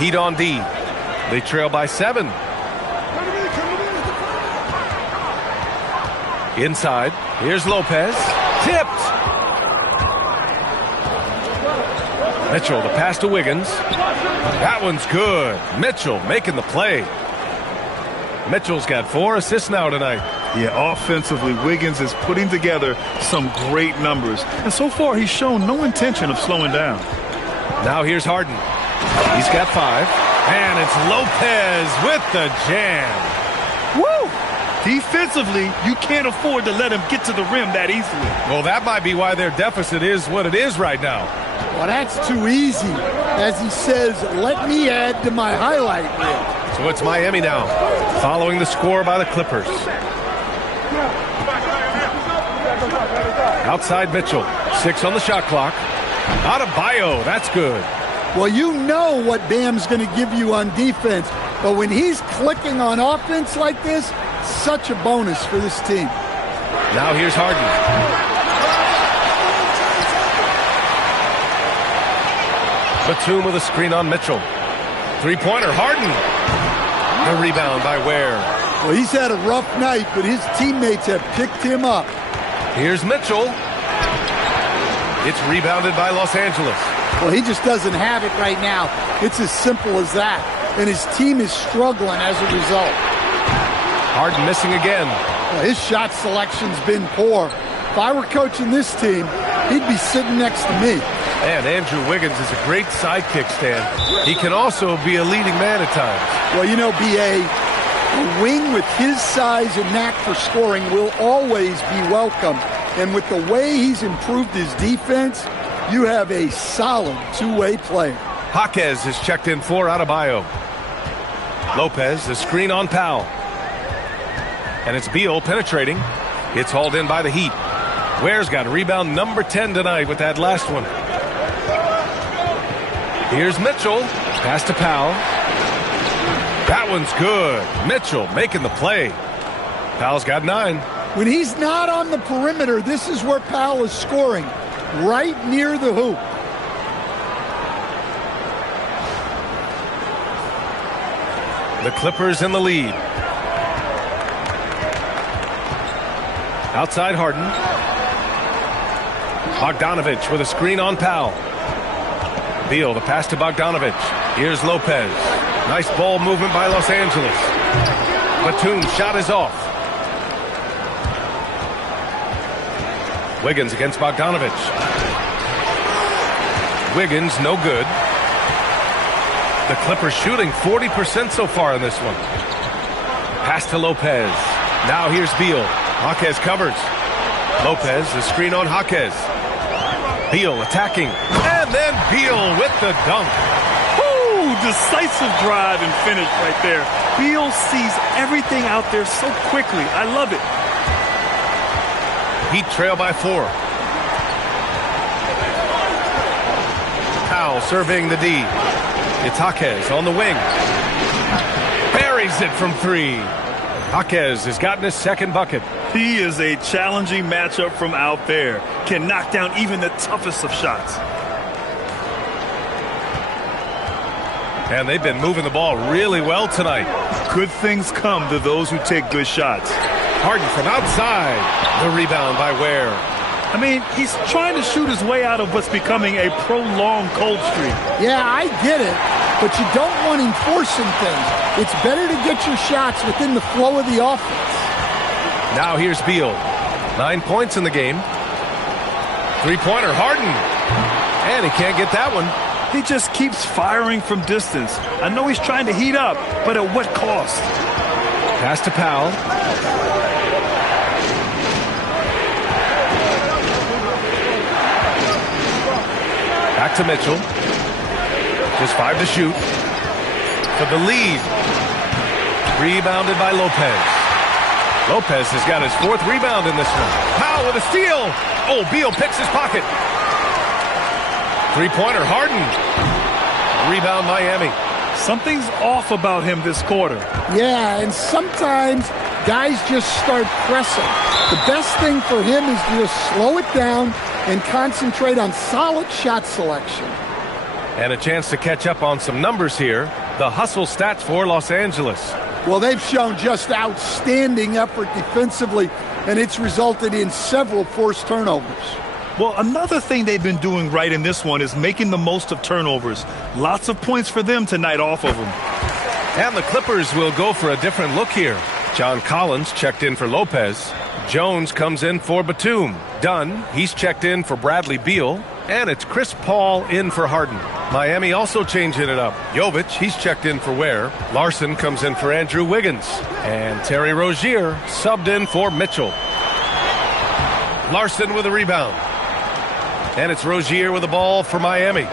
Heat on D. They trail by 7. Inside, here's Lopez. Tipped. Mitchell, the pass to Wiggins. That one's good. Mitchell making the play. Mitchell's got 4 assists now tonight. Yeah, offensively, Wiggins is putting together some great numbers. And so far, he's shown no intention of slowing down. Now here's Harden. He's got 5. And it's Lopez with the jam. Woo! Defensively, you can't afford to let him get to the rim that easily. Well, that might be why their deficit is what it is right now. Well, that's too easy. As he says, let me add to my highlight reel. So it's Miami now, following the score by the Clippers. Outside Mitchell, 6 on the shot clock. Adebayo, that's good. Well, you know what Bam's going to give you on defense, but when he's clicking on offense like this, such a bonus for this team. Now here's Harden. Batum with a screen on Mitchell. 3-pointer, Harden. The rebound by Ware. Well, he's had a rough night, but his teammates have picked him up. Here's Mitchell. It's rebounded by Los Angeles. Well, he just doesn't have it right now. It's as simple as that. and his team is struggling as a result. Harden missing again. Well, his shot selection's been poor. If I were coaching this team, he'd be sitting next to me. And Andrew Wiggins is a great sidekick, Stan. He can also be a leading man at times. Well, you know, B.A., a wing with his size and knack for scoring will always be welcome. And with the way he's improved his defense, you have a solid two-way player. Jaquez is checked in for Adebayo. Lopez, the screen on Powell. And it's Beal penetrating. It's hauled in by the Heat. Ware's got a rebound number 10 tonight with that last one. Here's Mitchell. Pass to Powell. That one's good. Mitchell making the play. Powell's got 9. When he's not on the perimeter, this is where Powell is scoring, right near the hoop. The Clippers in the lead. Outside Harden. Bogdanovich with a screen on Powell. Beal, the pass to Bogdanovich. Here's Lopez. Nice ball movement by Los Angeles. Batum's shot is off. Wiggins against Bogdanovich. Wiggins, no good. The Clippers shooting 40% so far in this one. Pass to Lopez. Now here's Beal. Jaquez covers. Lopez, the screen on Jaquez. Beal attacking. And then Beal with the dunk. Ooh, decisive drive and finish right there. Beal sees everything out there so quickly. I love it. Heat trail by 4. Powell surveying the D. It's Jaquez on the wing. Buries it from 3. Jaquez has gotten his second bucket. He is a challenging matchup from out there. Can knock down even the toughest of shots. And they've been moving the ball really well tonight. Good things come to those who take good shots. Harden from outside. The rebound by Ware. I mean, he's trying to shoot his way out of what's becoming a prolonged cold streak. Yeah, I get it, but you don't want him forcing things. It's better to get your shots within the flow of the offense. Now here's Beal. 9 points in the game. Three-pointer, Harden. And he can't get that one. He just keeps firing from distance. I know he's trying to heat up, but at what cost? Pass to Powell. Back to Mitchell. Just 5 to shoot. For the lead. Rebounded by Lopez. Lopez has got his 4th rebound in this one. Powell with a steal. Oh, Beal picks his pocket. Three-pointer, Harden. Rebound, Miami. Something's off about him this quarter. Yeah, and sometimes guys just start pressing. The best thing for him is to just slow it down and concentrate on solid shot selection. And a chance to catch up on some numbers here. The hustle stats for Los Angeles. Well, they've shown just outstanding effort defensively, and it's resulted in several forced turnovers. Well, another thing they've been doing right in this one is making the most of turnovers. Lots of points for them tonight off of them. And the Clippers will go for a different look here. John Collins checked in for Lopez. Jones comes in for Batum. Dunn, he's checked in for Bradley Beal. And it's Chris Paul in for Harden. Miami also changing it up. Jovic, he's checked in for Ware. Larson comes in for Andrew Wiggins. And Terry Rozier subbed in for Mitchell. Larson with a rebound. And it's Rozier with the ball for Miami.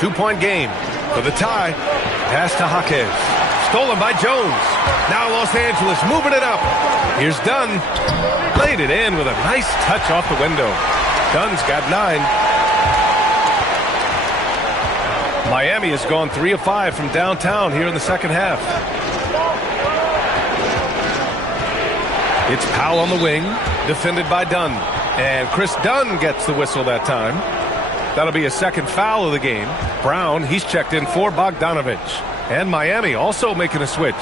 2-point game for the tie. Pass to Jaquez. Stolen by Jones. Now Los Angeles moving it up. Here's Dunn. Laid it in with a nice touch off the window. Dunn's got 9. Miami has gone 3 of 5 from downtown here in the second half. It's Powell on the wing, defended by Dunn. And Chris Dunn gets the whistle that time. That'll be a second foul of the game. Brown, he's checked in for Bogdanovich. And Miami also making a switch.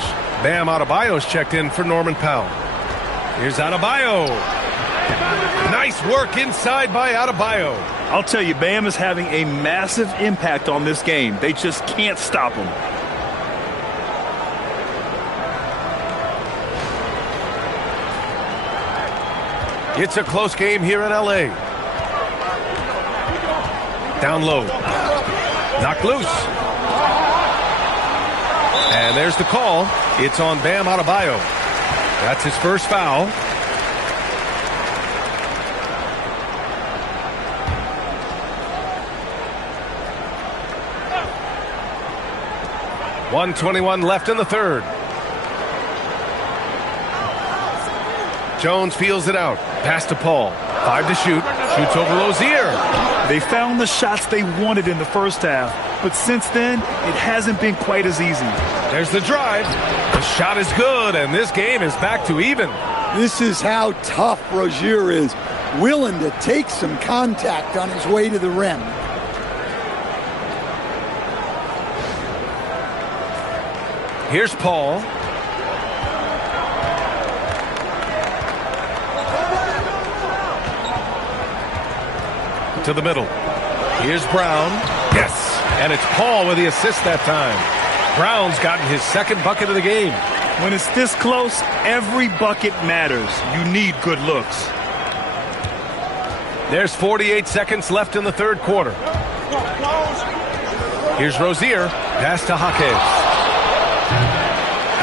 Bam Adebayo's checked in for Norman Powell. Here's Adebayo. Nice work inside by Adebayo. I'll tell you, Bam is having a massive impact on this game. They just can't stop him. It's a close game here in L.A. Down low. Knocked loose. And there's the call. It's on Bam Adebayo. That's his first foul. .121 left in the third. Jones feels it out. Pass to Paul. 5 to shoot. Shoots over Rozier. They found the shots they wanted in the first half, but since then, it hasn't been quite as easy. There's the drive. The shot is good, and this game is back to even. This is how tough Rozier is. Willing to take some contact on his way to the rim. Here's Paul. To the middle. Here's Brown. Yes. And it's Paul with the assist that time. Brown's gotten his second bucket of the game. When it's this close, every bucket matters. You need good looks. There's 48 seconds left in the third quarter. Here's Rozier. Pass to Jaquez.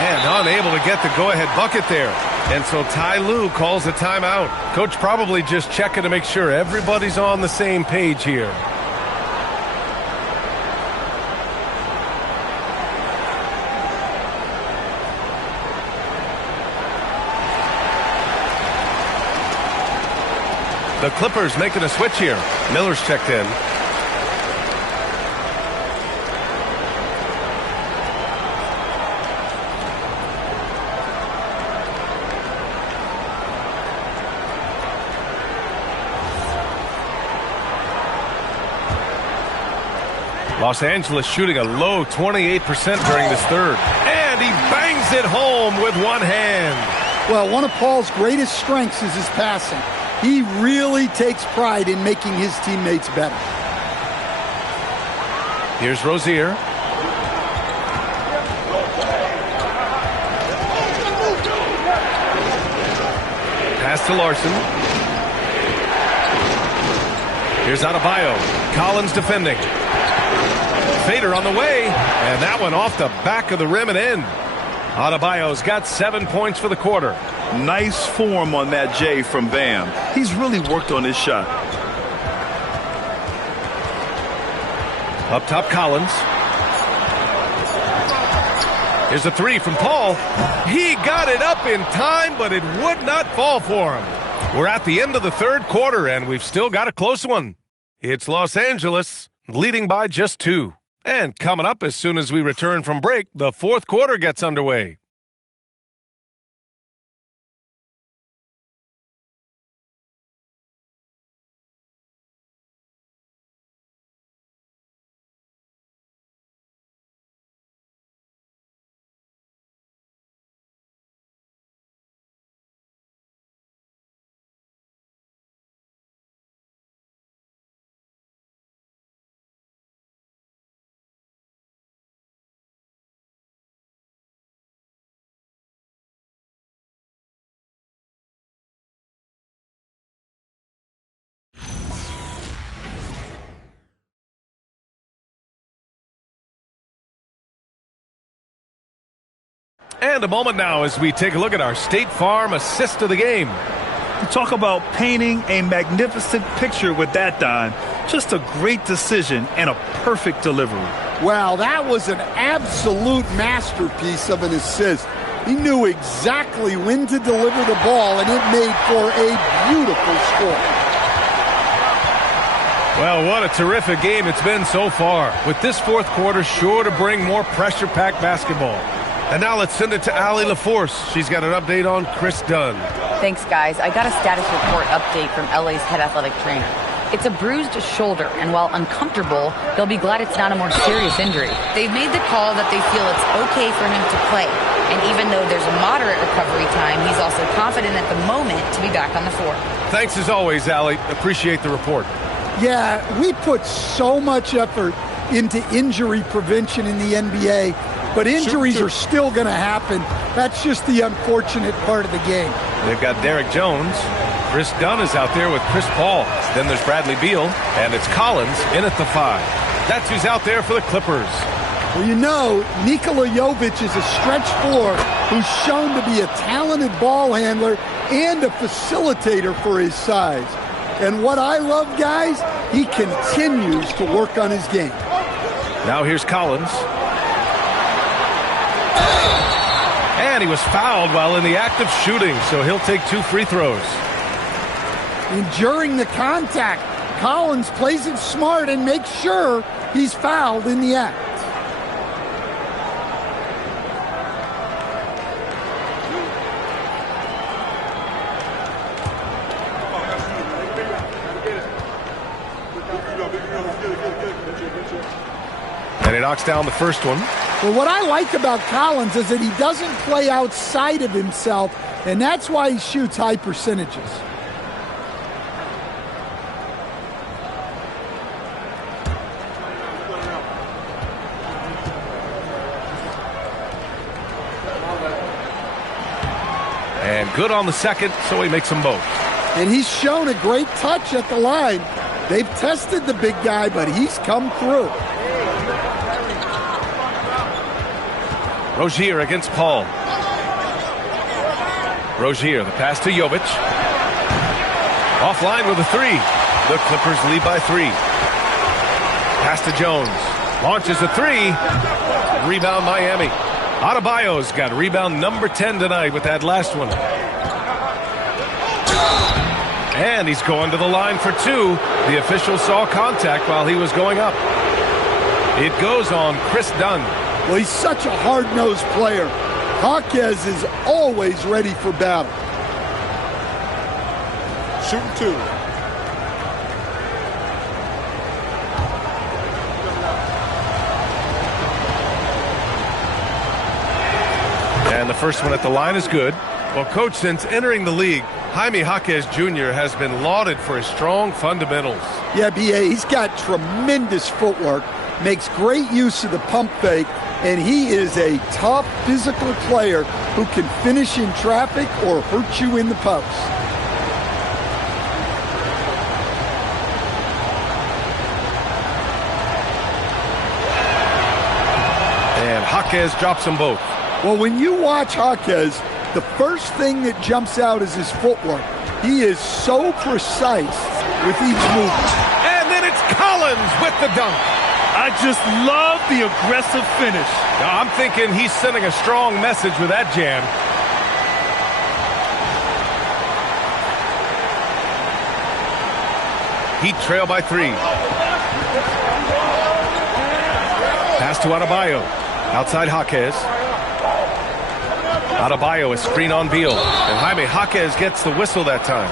And unable to get the go-ahead bucket there. And so Ty Lue calls a timeout. Coach probably just checking to make sure everybody's on the same page here. The Clippers making a switch here. Miller's checked in. Los Angeles shooting a low 28% during this third. And he bangs it home with one hand. Well, one of Paul's greatest strengths is his passing. He really takes pride in making his teammates better. Here's Rozier. Pass to Larson. Here's Adebayo. Collins defending. Fader on the way, and that one off the back of the rim and in. Adebayo's got 7 points for the quarter. Nice form on that J from Bam. He's really worked on his shot. Up top, Collins. Here's a three from Paul. He got it up in time, but it would not fall for him. We're at the end of the third quarter, and we've still got a close one. It's Los Angeles leading by just 2. And coming up as soon as we return from break, the fourth quarter gets underway. And a moment now as we take a look at our State Farm assist of the game. You talk about painting a magnificent picture with that dime. Just a great decision and a perfect delivery. Wow, that was an absolute masterpiece of an assist. He knew exactly when to deliver the ball, and it made for a beautiful score. Well, what a terrific game it's been so far. With this fourth quarter sure to bring more pressure-packed basketball. And now let's send it to Allie LaForce. She's got an update on Chris Dunn. Thanks, guys. I got a status report update from LA's head athletic trainer. It's a bruised shoulder, and while uncomfortable, they'll be glad it's not a more serious injury. They've made the call that they feel it's okay for him to play. And even though there's a moderate recovery time, he's also confident at the moment to be back on the floor. Thanks as always, Allie. Appreciate the report. Yeah, we put so much effort into injury prevention in the NBA. But injuries are still going to happen. That's just the unfortunate part of the game. They've got Derek Jones. Chris Dunn is out there with Chris Paul. Then there's Bradley Beal, and it's Collins in at the 5. That's who's out there for the Clippers. Well, you know, Nikola Jovic is a stretch 4 who's shown to be a talented ball handler and a facilitator for his size. And what I love, guys, he continues to work on his game. Now here's Collins. And he was fouled while in the act of shooting, so he'll take 2 free throws. Enduring the contact, Collins plays it smart and makes sure he's fouled in the act. And he knocks down the first one. Well, what I like about Collins is that he doesn't play outside of himself, and that's why he shoots high percentages. And good on the second, so he makes them both. And he's shown a great touch at the line. They've tested the big guy, but he's come through. Rozier against Paul. Rozier, the pass to Jovic. Offline with a 3. The Clippers lead by 3. Pass to Jones. Launches a 3. Rebound Miami. Adebayo's got rebound number 10 tonight with that last one. And he's going to the line for 2. The official saw contact while he was going up. It goes on Chris Dunn. Well, he's such a hard-nosed player. Jaquez is always ready for battle. Shooting 2. And the first one at the line is good. Well, Coach, since entering the league, Jaime Jaquez Jr. has been lauded for his strong fundamentals. Yeah, B.A., he's got tremendous footwork, makes great use of the pump fake, and he is a tough physical player who can finish in traffic or hurt you in the post. And Jaquez drops them both. Well, when you watch Jaquez, the first thing that jumps out is his footwork. He is so precise with each movement. And then it's Collins with the dunk. I just love the aggressive finish. Now, I'm thinking he's sending a strong message with that jam. Heat trail by 3. Pass to Adebayo. Outside Jaquez. Adebayo is screen on Beal. And Jaime Jaquez gets the whistle that time.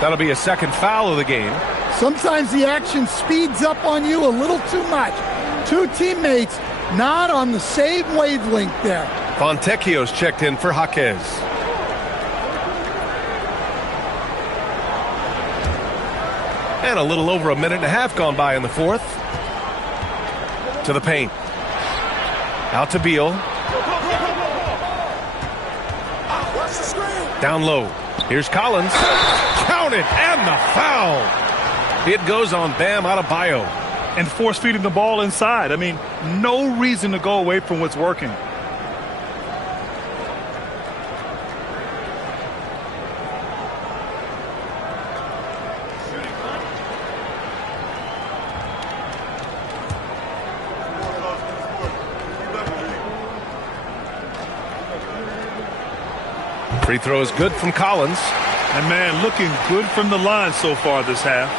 That'll be a second foul of the game. Sometimes the action speeds up on you a little too much. 2 teammates not on the same wavelength there. Fontecchio's checked in for Jaquez. And a little over a minute and a half gone by in the fourth. To the paint. Out to Beal. Down low. Here's Collins. Count it, and the foul. It goes on Bam Adebayo. And force feeding the ball inside. I mean, no reason to go away from what's working. Free throw is good from Collins. And, man, looking good from the line so far this half.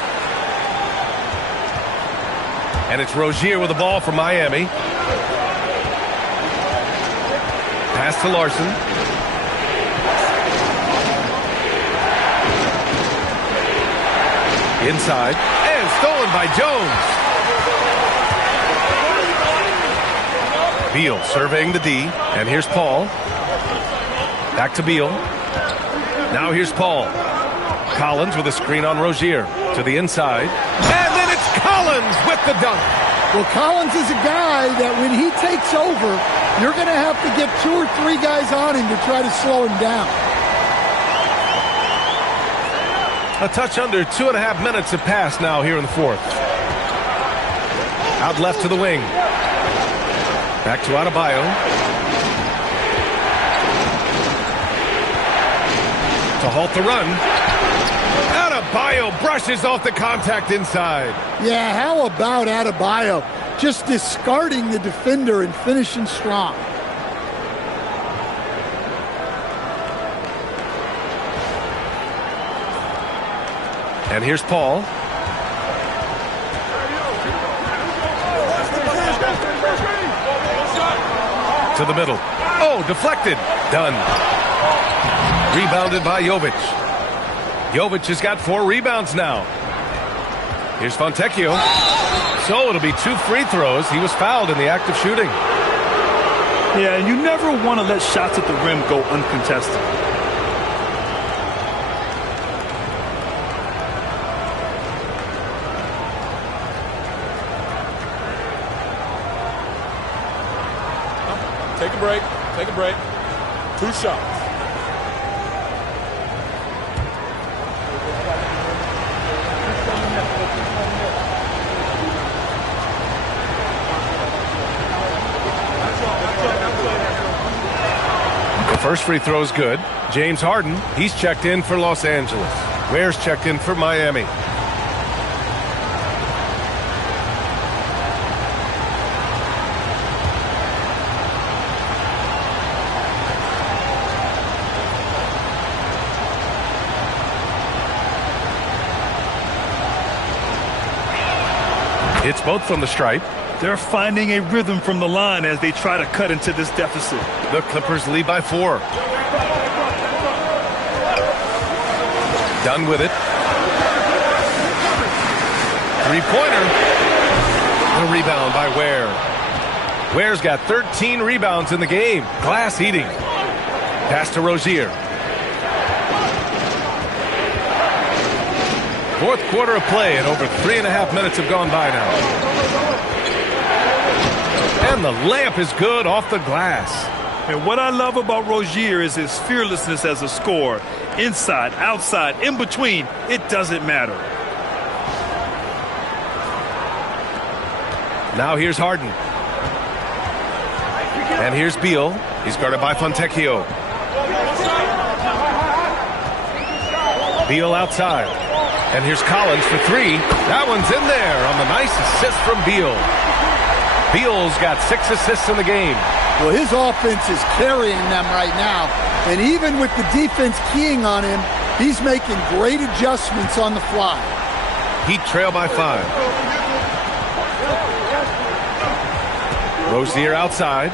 And it's Rozier with the ball for Miami. Pass to Larson. Inside. And stolen by Jones. Beal surveying the D. And here's Paul. Back to Beal. Now here's Paul. Collins with a screen on Rozier. To the inside. And then it's Collins with the dunk. Well, Collins is a guy that when he takes over, you're going to have to get 2 or 3 guys on him to try to slow him down. A touch under 2.5 minutes have passed now here in the fourth. Out left to the wing. Back to Adebayo. To halt the run. Adebayo brushes off the contact inside. Yeah, how about Adebayo just discarding the defender and finishing strong? And here's Paul. To the middle. Oh, deflected. Done. Rebounded by Jovic. Jovic has got 4 rebounds now. Here's Fontecchio. So it'll be 2 free throws. He was fouled in the act of shooting. Yeah, and you never want to let shots at the rim go uncontested. Take a break. Take a break. 2 shots. The first free throw is good. James Harden, he's checked in for Los Angeles. Ware's checked in for Miami. It's both from the stripe. They're finding a rhythm from the line as they try to cut into this deficit. The Clippers lead by 4. Done with it. Three-pointer. The rebound by Ware. Ware's got 13 rebounds in the game. Glass eating. Pass to Rozier. Fourth quarter of play, and over 3.5 minutes have gone by now. And the layup is good off the glass. And what I love about Rozier is his fearlessness as a scorer. Inside, outside, in between, it doesn't matter. Now here's Harden. And here's Beal. He's guarded by Fontecchio. Beal outside. And here's Collins for 3. That one's in there on the nice assist from Beal. Beal's got 6 assists in the game. Well, his offense is carrying them right now. And even with the defense keying on him, he's making great adjustments on the fly. Heat trail by 5. Rozier outside.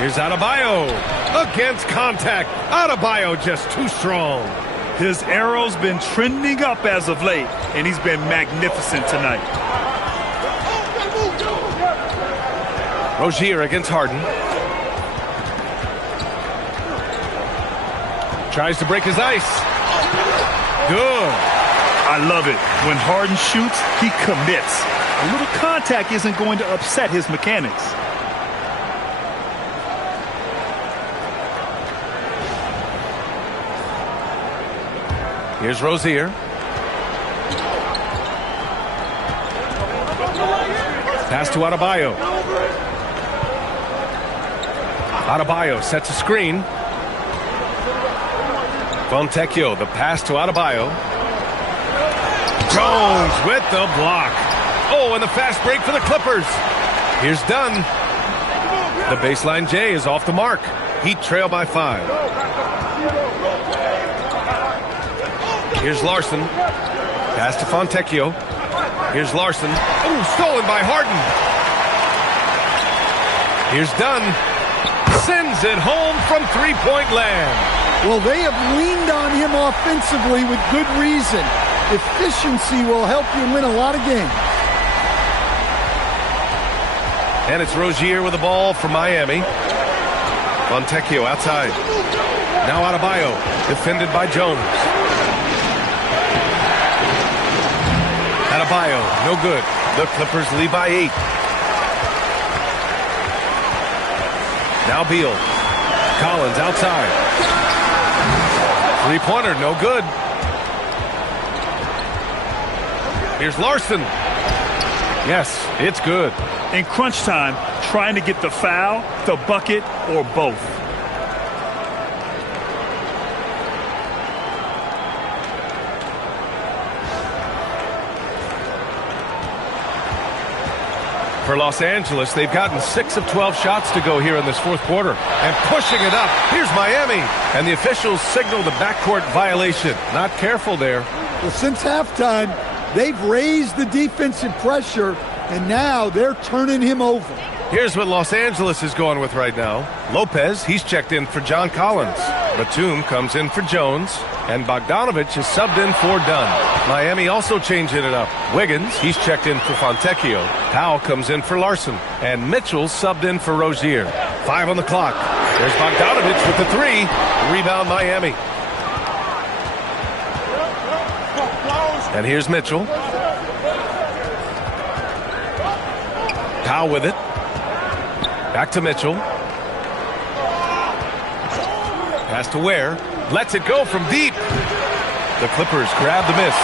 Here's Adebayo. Against contact. Adebayo just too strong. His arrow's been trending up as of late, and he's been magnificent tonight. Rozier against Harden. Tries to break his ice. Good. I love it. When Harden shoots, he commits. A little contact isn't going to upset his mechanics. Here's Rozier. Pass to Adebayo. Adebayo sets a screen. Fontecchio, the pass to Adebayo. Jones with the block. Oh, and the fast break for the Clippers. Here's Dunn. The baseline J is off the mark. Heat trail by 5. Here's Larson. Pass to Fontecchio. Here's Larson. Oh, stolen by Harden. Here's Dunn. Sends it home from three-point land. Well, they have leaned on him offensively with good reason. Efficiency will help you win a lot of games. And it's Rozier with the ball for Miami. Fontecchio outside. Now Adebayo, defended by Jones. Adebayo, no good. The Clippers lead by 8. Now Beal. Collins outside. Three-pointer, no good. Here's Larson. Yes, it's good. In crunch time, trying to get the foul, the bucket, or both. For Los Angeles, they've gotten 6 of 12 shots to go here in this fourth quarter. And pushing it up. Here's Miami. And the officials signal the backcourt violation. Not careful there. Well, since halftime, they've raised the defensive pressure, and now they're turning him over. Here's what Los Angeles is going with right now. Lopez, he's checked in for John Collins. Batum comes in for Jones. And Bogdanovich is subbed in for Dunn. Miami also changing it up. Wiggins, he's checked in for Fontecchio. Powell comes in for Larson. And Mitchell's subbed in for Rozier. 5 on the clock. There's Bogdanovich with the 3. Rebound Miami. And here's Mitchell. Powell with it. Back to Mitchell. Pass to Ware. Lets it go from deep. The Clippers grab the miss.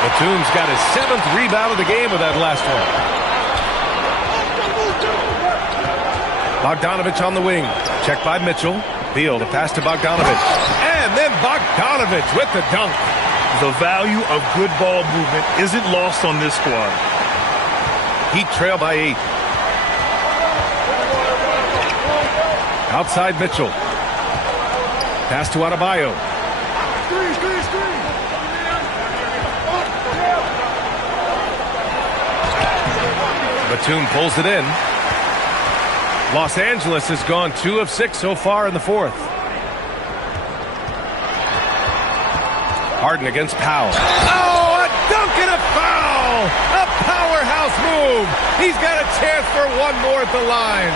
Batum's got his 7th rebound of the game with that last one. Bogdanovich on the wing. Checked by Mitchell. Beal to pass to Bogdanovich. And then Bogdanovich with the dunk. The value of good ball movement isn't lost on this squad. Heat trail by 8. Outside Mitchell. Pass to Adebayo. Batum pulls it in. Los Angeles has gone 2 of 6 so far in the fourth. Harden against Powell. Oh, a dunk and a foul! A powerhouse move! He's got a chance for one more at the line.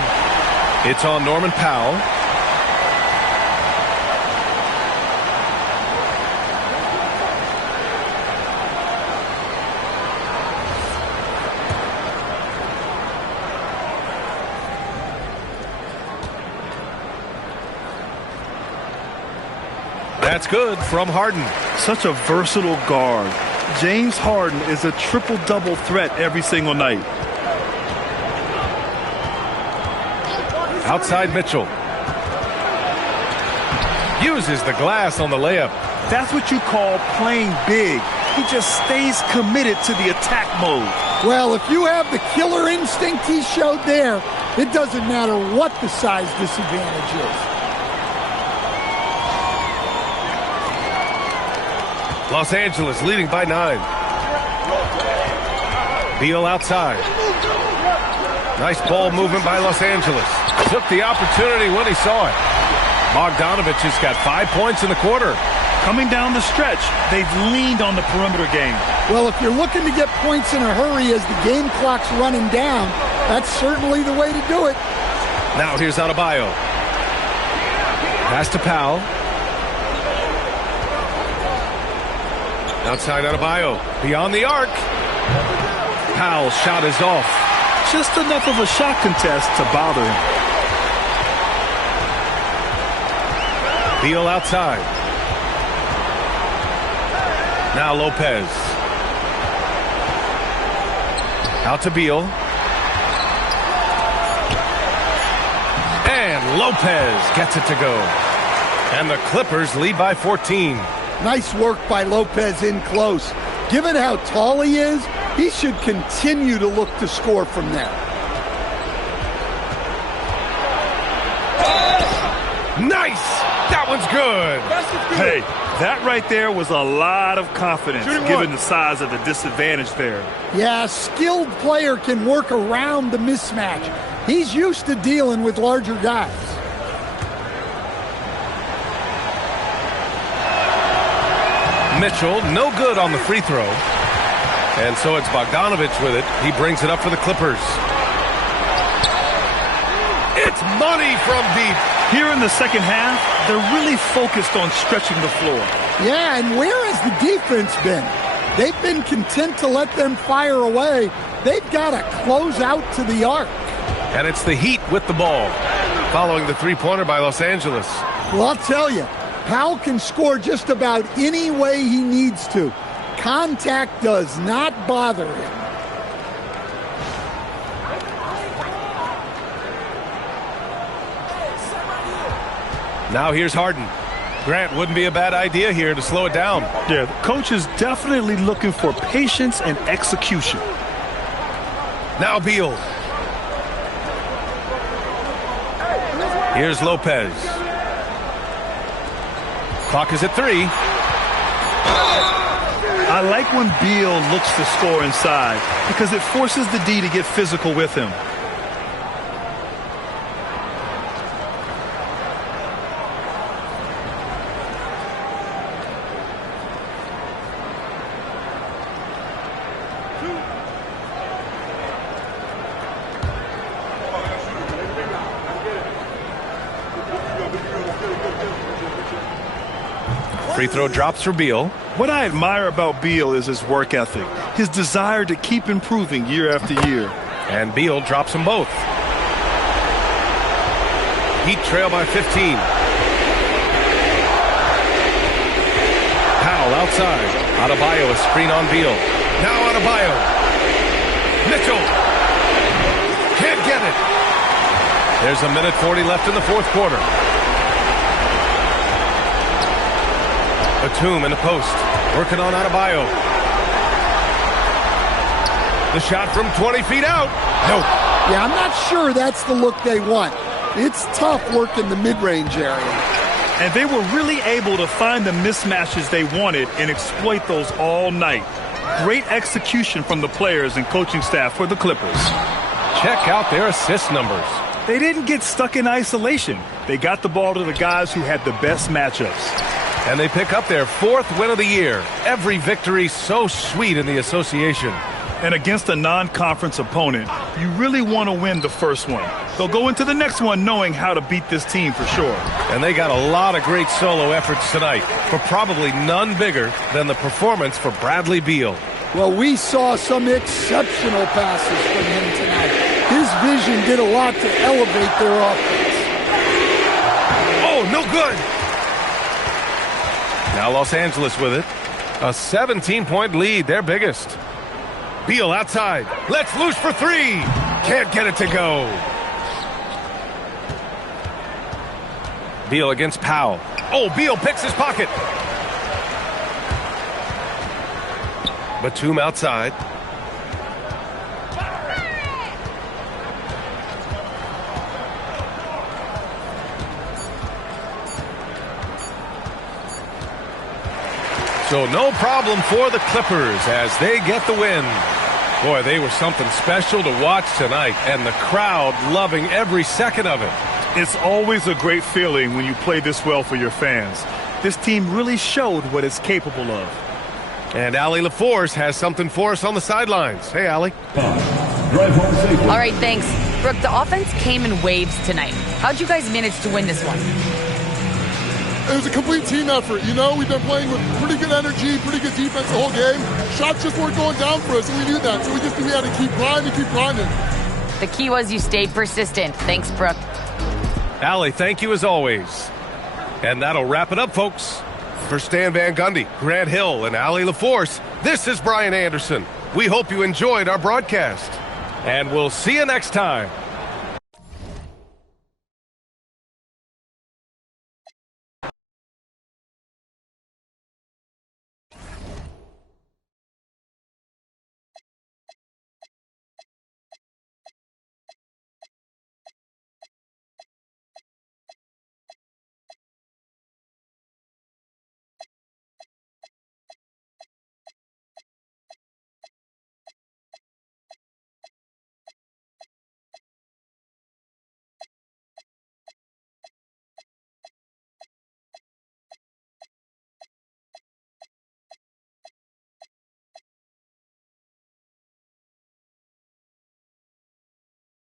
It's on Norman Powell. That's good from Harden. Such a versatile guard. James Harden is a triple-double threat every single night. Outside Mitchell. Uses the glass on the layup. That's what you call playing big. He just stays committed to the attack mode. Well, if you have the killer instinct he showed there, it doesn't matter what the size disadvantage is. Los Angeles leading by 9. Beal outside. Nice ball movement by Los Angeles. Took the opportunity when he saw it. Bogdanovich has got 5 points in the quarter. Coming down the stretch, they've leaned on the perimeter game. Well, if you're looking to get points in a hurry as the game clock's running down, that's certainly the way to do it. Now here's Adebayo. Pass to Powell. Outside Adebayo, beyond the arc. Powell's shot is off. Just enough of a shot contest to bother him. Beal outside. Now Lopez. Out to Beal. And Lopez gets it to go. And the Clippers lead by 14. Nice work by Lopez in close. Given how tall he is, he should continue to look to score from there. Nice! That one's good. Hey, that right there was a lot of confidence given the size of the disadvantage there. Yeah, a skilled player can work around the mismatch. He's used to dealing with larger guys. Mitchell, no good on the free throw. And so it's Bogdanovich with it. He brings it up for the Clippers. It's money from deep. Here in the second half, they're really focused on stretching the floor. Yeah, and where has the defense been? They've been content to let them fire away. They've got to close out to the arc. And it's the Heat with the ball, following the three-pointer by Los Angeles. Well, I'll tell you, Powell can score just about any way he needs to. Contact does not bother him. Now here's Harden. Grant, wouldn't be a bad idea here to slow it down. Yeah, the coach is definitely looking for patience and execution. Now Beal. Here's Lopez. Clock is at 3. I like when Beal looks to score inside because it forces the D to get physical with him. Free throw drops for Beal. What I admire about Beal is his work ethic, his desire to keep improving year after year. And Beal drops them both. Heat trail by 15. Powell outside. Adebayo a screen on Beal. Now Adebayo. Mitchell. Can't get it. There's a minute 40 left in the fourth quarter. Batum in the post. Working on Adebayo. The shot from 20 feet out. Nope. Yeah, I'm not sure that's the look they want. It's tough working the mid-range area. And they were really able to find the mismatches they wanted and exploit those all night. Great execution from the players and coaching staff for the Clippers. Check out their assist numbers. They didn't get stuck in isolation. They got the ball to the guys who had the best matchups. And they pick up their 4th win of the year. Every victory so sweet in the association. And against a non-conference opponent, you really want to win the first one. They'll go into the next one knowing how to beat this team for sure. And they got a lot of great solo efforts tonight, but probably none bigger than the performance for Bradley Beal. Well, we saw some exceptional passes from him tonight. His vision did a lot to elevate their offense. Oh, no good. Now Los Angeles with it. A 17-point lead, their biggest. Beal outside. Let's loose for 3. Can't get it to go. Beal against Powell. Oh, Beal picks his pocket. Batum outside. So no problem for the Clippers as they get the win. Boy, they were something special to watch tonight, and the crowd loving every second of it. It's always a great feeling when you play this well for your fans. This team really showed what it's capable of. And Allie LaForce has something for us on the sidelines. Hey, Allie. All right, thanks. Brooke, the offense came in waves tonight. How'd you guys manage to win this one? It was a complete team effort. You know, we've been playing with pretty good energy, pretty good defense the whole game. Shots just weren't going down for us, and we knew that. So we had to keep grinding, keep grinding. The key was you stayed persistent. Thanks, Brooke. Allie, thank you as always. And that'll wrap it up, folks. For Stan Van Gundy, Grant Hill, and Allie LaForce, this is Brian Anderson. We hope you enjoyed our broadcast. And we'll see you next time.